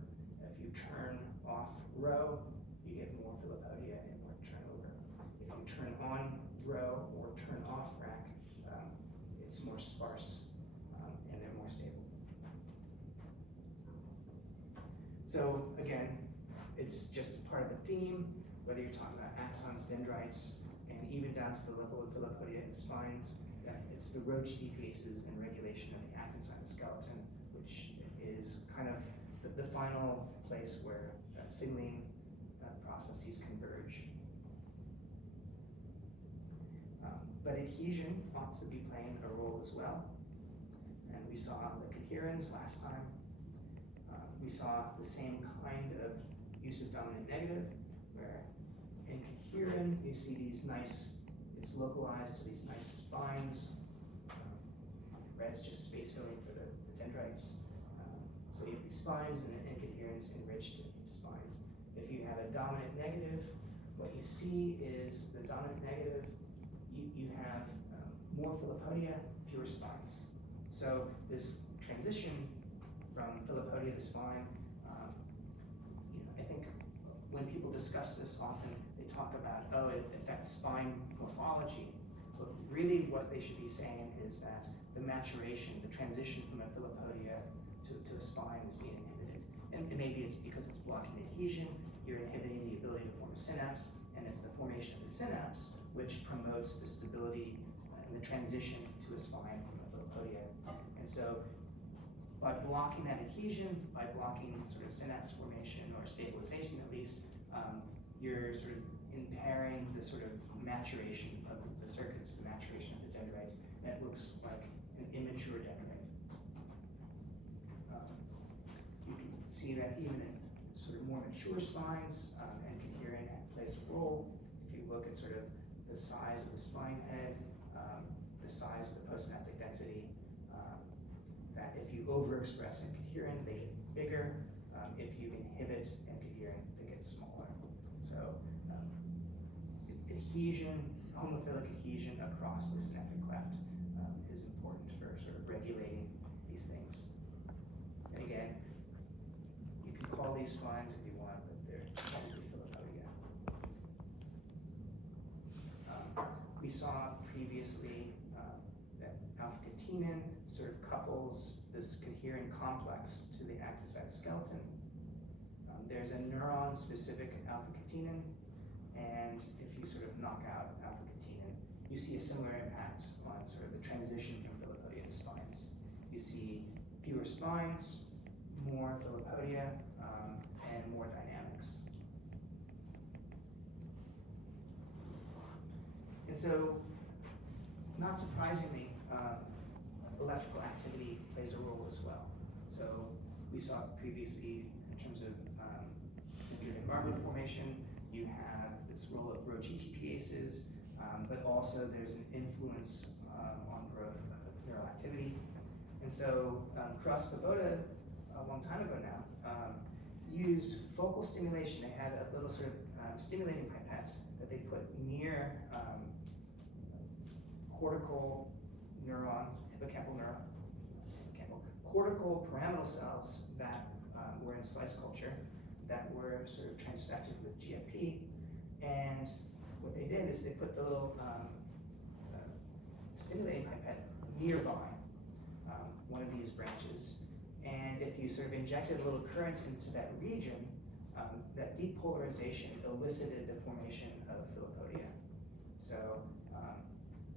If you turn off row, you get more filopodia and more turnover. If you turn on row or turn off rack, it's more sparse and they're more stable. So again, it's just part of the theme, whether you're talking about axons, dendrites, and even down to the level of filopodia and spines, it's the Roche DPases and regulation of the actin cytoskeleton, which is kind of the final place where signaling processes converge. But adhesion ought to be playing a role as well. And we saw the coherens last time. We saw the same kind of use of dominant negative, where in coherin you see these nice, it's localized to these nice spines. Red's just space filling for the dendrites. So you have these spines and coherens enriched in these spines. If you have a dominant negative, what you see is the dominant negative, you have more filopodia, fewer spines. So this transition from filopodia to spine, I think when people discuss this often, they talk about, oh, it affects spine morphology. But really what they should be saying is that the maturation, the transition from a filopodia to a spine is being inhibited. And maybe it's because it's blocking adhesion, you're inhibiting the ability to form a synapse, and it's the formation of the synapse which promotes the stability and the transition to a spine from a filopodia. And so by blocking that adhesion, by blocking sort of synapse formation or stabilization at least, you're sort of impairing the sort of maturation of the circuits, the maturation of the dendrite. That looks like an immature dendrite. You can see that even in sort of more mature spines, and coherent plays a role. If you look at sort of the size of the spine head, the size of the postsynaptic density, that if you overexpress in coherent, they get bigger. If you inhibit in coherent, they get smaller. So adhesion, homophilic adhesion across the synaptic cleft is important for sort of regulating these things. And again, you can call these spines if you want, but they're probably Philopodia. We saw previously that alpha-catinin sort of couples this coherent complex to the active cytoskeleton. There's a neuron-specific alpha-catinin, and if you sort of knock out alpha-catinin, you see a similar impact on sort of the transition from Philopodia to spines. You see fewer spines, more Philopodia, and more dynamics. And so, not surprisingly, electrical activity plays a role as well. So we saw previously in terms of dendritic arbor formation, you have this role of Rho GTPases, but also there's an influence on growth of neural activity. And so Cross Kubota, a long time ago now, used focal stimulation. They had a little sort of stimulating pipette that they put near cortical neurons, hippocampal cortical pyramidal cells that were in slice culture that were sort of transfected with GFP. And what they did is they put the little stimulating pipette nearby one of these branches. And if you sort of injected a little current into that region, that depolarization elicited the formation of Philopodia. So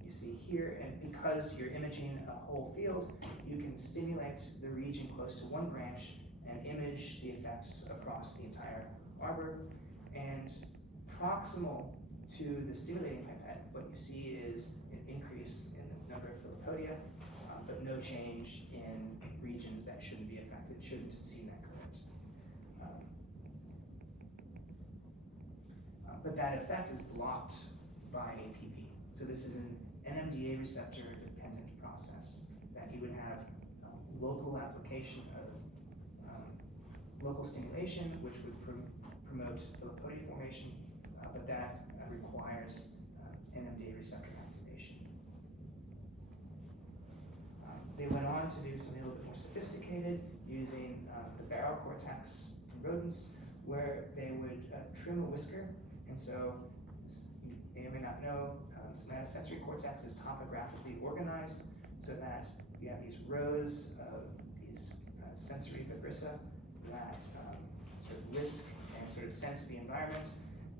you see here, and because you're imaging a whole field, you can stimulate the region close to one branch and image the effects across the entire arbor. And proximal to the stimulating pipette, what you see is an increase in the number of Philopodia, but no change in regions that shouldn't be affected, shouldn't have seen that current. But that effect is blocked by APV. So this is an NMDA receptor dependent process that you would have local application of local stimulation, which would promote Philopodia formation, but that requires NMDA receptor activation. They went on to do something a little bit more sophisticated using the barrel cortex in rodents, where they would trim a whisker. And so, you may or may not know, somatosensory cortex is topographically organized so that you have these rows of these sensory vibrissa that sort of lisk and sort of sense the environment,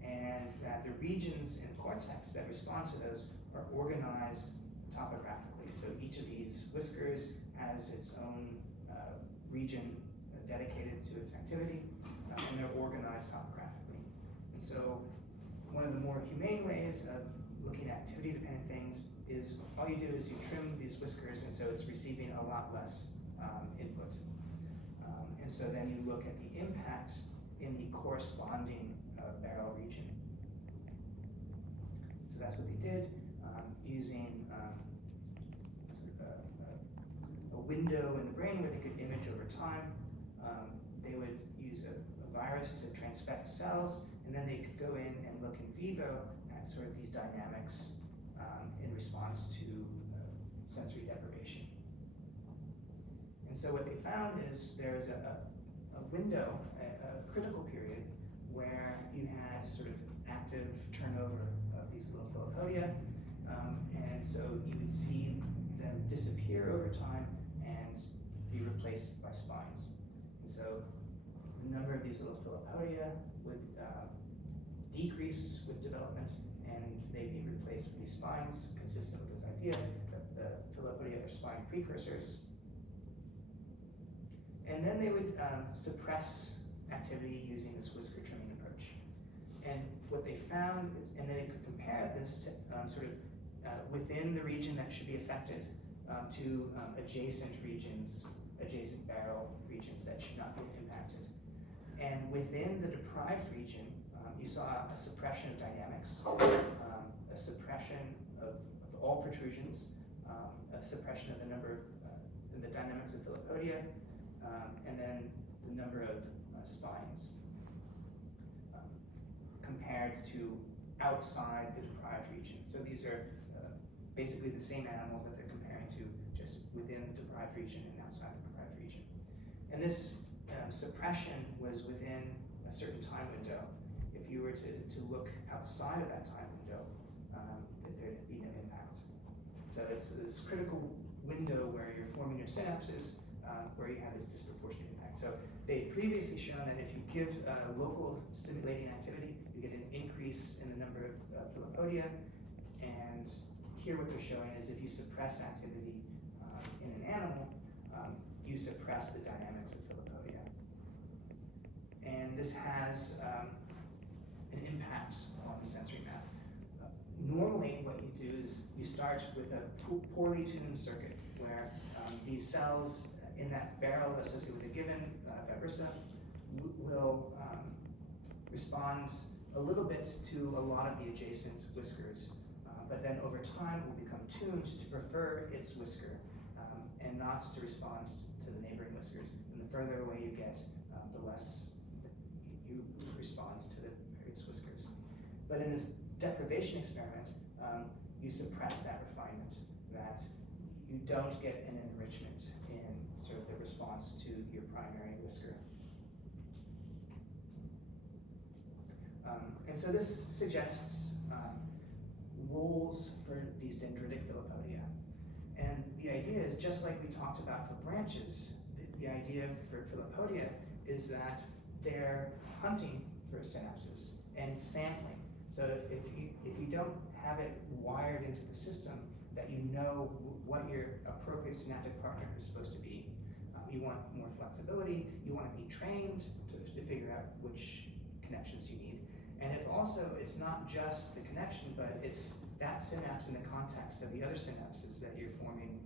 and that the regions in cortex that respond to those are organized topographically. So each of these whiskers has its own region dedicated to its activity, and they're organized topographically. And so one of the more humane ways of looking at activity-dependent things is all you do is you trim these whiskers, and so it's receiving a lot less input. And so then you look at the impact in the corresponding barrel region. So that's what they did, using sort of a window in the brain where they could image over time. They would use a virus to transfect cells, and then they could go in and look in vivo at sort of these dynamics in response to sensory deprivation. And so what they found is there's a window, a critical period, where you had sort of active turnover of these little Philopodia, and so you would see them disappear over time and be replaced by spines. And so the number of these little Philopodia would decrease with development, and they'd be replaced with these spines, consistent with this idea that the Philopodia are spine precursors. And then they would suppress activity using this whisker trimming approach. And what they found is, and then they could compare this to sort of within the region that should be affected to adjacent regions, adjacent barrel regions that should not be impacted. And within the deprived region, you saw a suppression of dynamics, a suppression of all protrusions, a suppression of the number of the dynamics of Philopodia, and then the number of spines compared to outside the deprived region. So these are basically the same animals that they're comparing to, just within the deprived region and outside the deprived region. And this suppression was within a certain time window. If you were to look outside of that time window, there'd be no impact. So it's this critical window where you're forming your synapses, where you have this disproportionate impact. So they previously shown that if you give local stimulating activity, you get an increase in the number of philopodia. And here what they're showing is if you suppress activity in an animal, you suppress the dynamics of philopodia. And this has an impact on the sensory map. Normally what you do is you start with a poorly tuned circuit where these cells in that barrel associated with a given vibrissae will respond a little bit to a lot of the adjacent whiskers, but then over time will become tuned to prefer its whisker and not to respond to the neighboring whiskers. And the further away you get, the less you respond to the various whiskers. But in this deprivation experiment, you suppress that refinement, that you don't get an enrichment in sort of the response to your primary whisker. And so this suggests roles for these dendritic philopodia. And the idea is, just like we talked about for branches, the idea for philopodia is that they're hunting for synapses and sampling. So if you don't have it wired into the system that you know what your appropriate synaptic partner is supposed to be, you want more flexibility, you want to be trained to figure out which connections you need. And if also it's not just the connection, but it's that synapse in the context of the other synapses that you're forming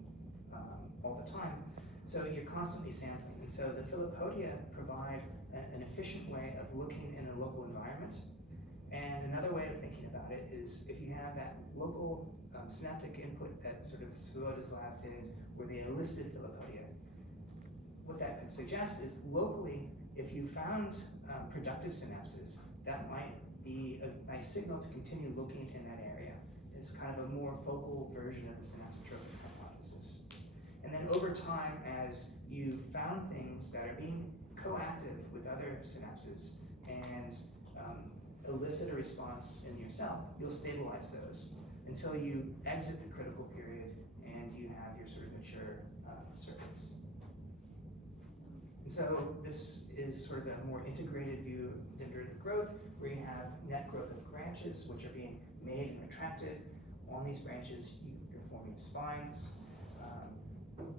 all the time. So you're constantly sampling. And so the philopodia provide an efficient way of looking in a local environment. And another way of thinking about it is if you have that local synaptic input that sort of Svoboda-Zlav did, where they enlisted philopodia, what that could suggest is locally, if you found productive synapses, that might be a nice signal to continue looking in that area. It's kind of a more focal version of the synaptotrophic hypothesis. And then over time, as you found things that are being coactive with other synapses and elicit a response in yourself, you'll stabilize those until you exit the critical period and you have your sort of mature circuits. And so this is sort of a more integrated view of dendritic growth, where you have net growth of branches, which are being made and retracted. On these branches, you're forming spines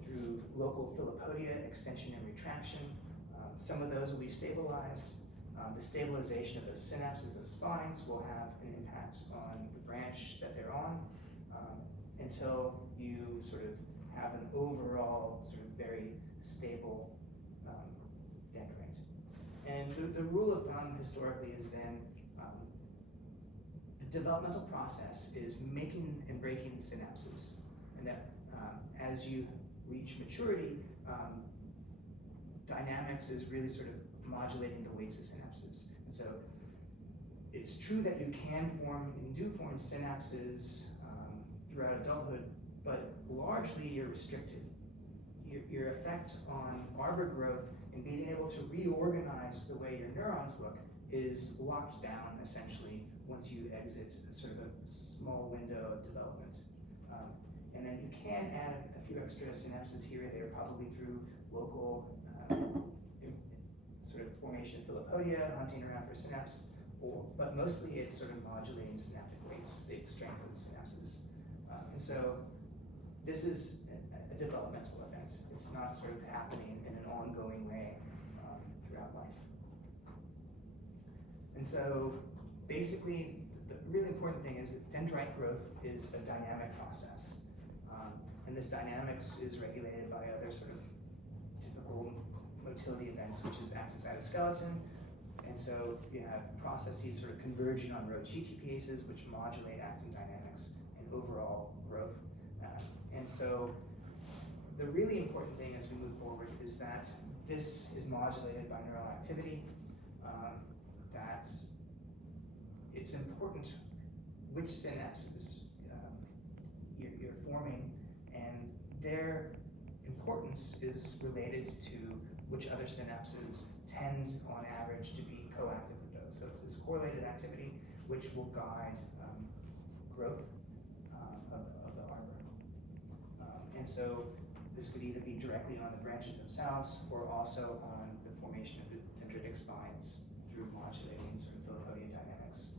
through local philopodia, extension and retraction. Some of those will be stabilized. The stabilization of those synapses, those spines, will have an impact on the branch that they're on until you sort of have an overall sort of very stable dendrite. And the rule of thumb historically has been the developmental process is making and breaking synapses. And that as you reach maturity, dynamics is really sort of modulating the weights of synapses. And so it's true that you can form and do form synapses throughout adulthood, but largely you're restricted. Your effect on arbor growth and being able to reorganize the way your neurons look is locked down essentially once you exit sort of a small window of development. And then you can add a few extra synapses here or there, probably through local sort of formation of philopodia, hunting around for synapse, but mostly it's sort of modulating synaptic weights, the strength of the synapses. And so this is a developmental event. It's not sort of happening in an ongoing way throughout life. And so basically, the really important thing is that dendrite growth is a dynamic process. And this dynamics is regulated by other sort of typical motility events, which is actin cytoskeleton. And so you have processes sort of converging on Rho GTPases, which modulate actin dynamics and overall growth. And so the really important thing as we move forward is that this is modulated by neural activity, that it's important which synapses you're forming, and their importance is related to which other synapses tend, on average, to be coactive with those. So it's this correlated activity which will guide growth of the arbor. And so this could either be directly on the branches themselves or also on the formation of the dendritic spines through modulating sort of Philippoidea dynamics.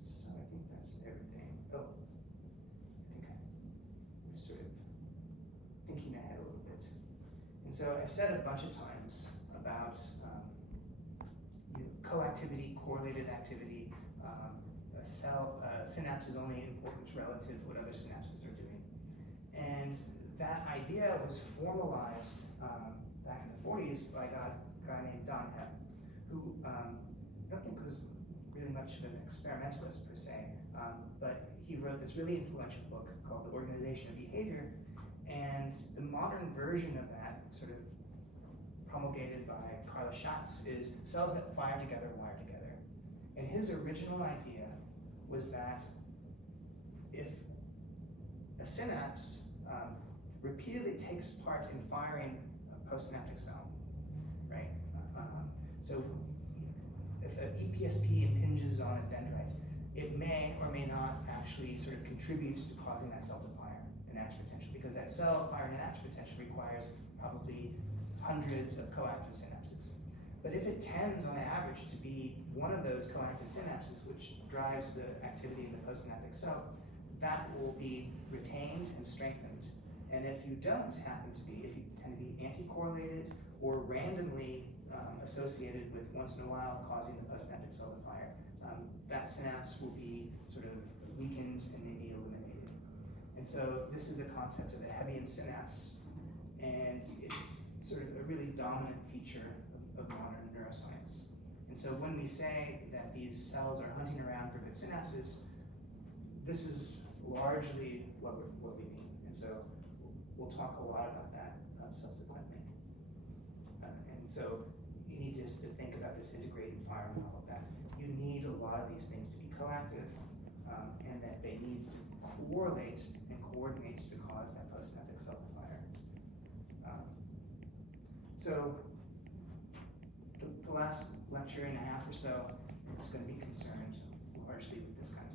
So I think that's everything. Oh, I think I'm sort of thinking ahead a little bit. And so I've said a bunch of times about coactivity, correlated activity. A synapse is only important relative to what other synapses are doing. And that idea was formalized back in the 40s by a guy named Don Hepp, who I don't think was really much of an experimentalist per se, but he wrote this really influential book called The Organization of Behavior, and the modern version of that, sort of promulgated by Carla Schatz, is cells that fire together wire together. And his original idea was that if a synapse repeatedly takes part in firing a postsynaptic cell, right? So if an EPSP impinges on a dendrite, it may or may not actually sort of contribute to causing that cell to fire in action potential, because that cell firing in action potential requires probably hundreds of coactive synapses. But if it tends on average to be one of those coactive synapses which drives the activity in the postsynaptic cell, that will be retained and strengthened. And if you don't happen to be, if you tend to be anti-correlated or randomly associated with once in a while causing the postsynaptic cell to fire, that synapse will be sort of weakened and maybe eliminated. And so this is a concept of a Hebbian synapse, and it's sort of a really dominant feature of modern neuroscience. And so when we say that these cells are hunting around for good synapses, this is largely what we mean. And so we'll talk a lot about that subsequently. And so you need just to think about this integrated fire model, that you need a lot of these things to be coactive, and that they need to correlate and coordinate to cause that postsynaptic cell to fire. So the last lecture and a half or so is going to be concerned largely with this kind of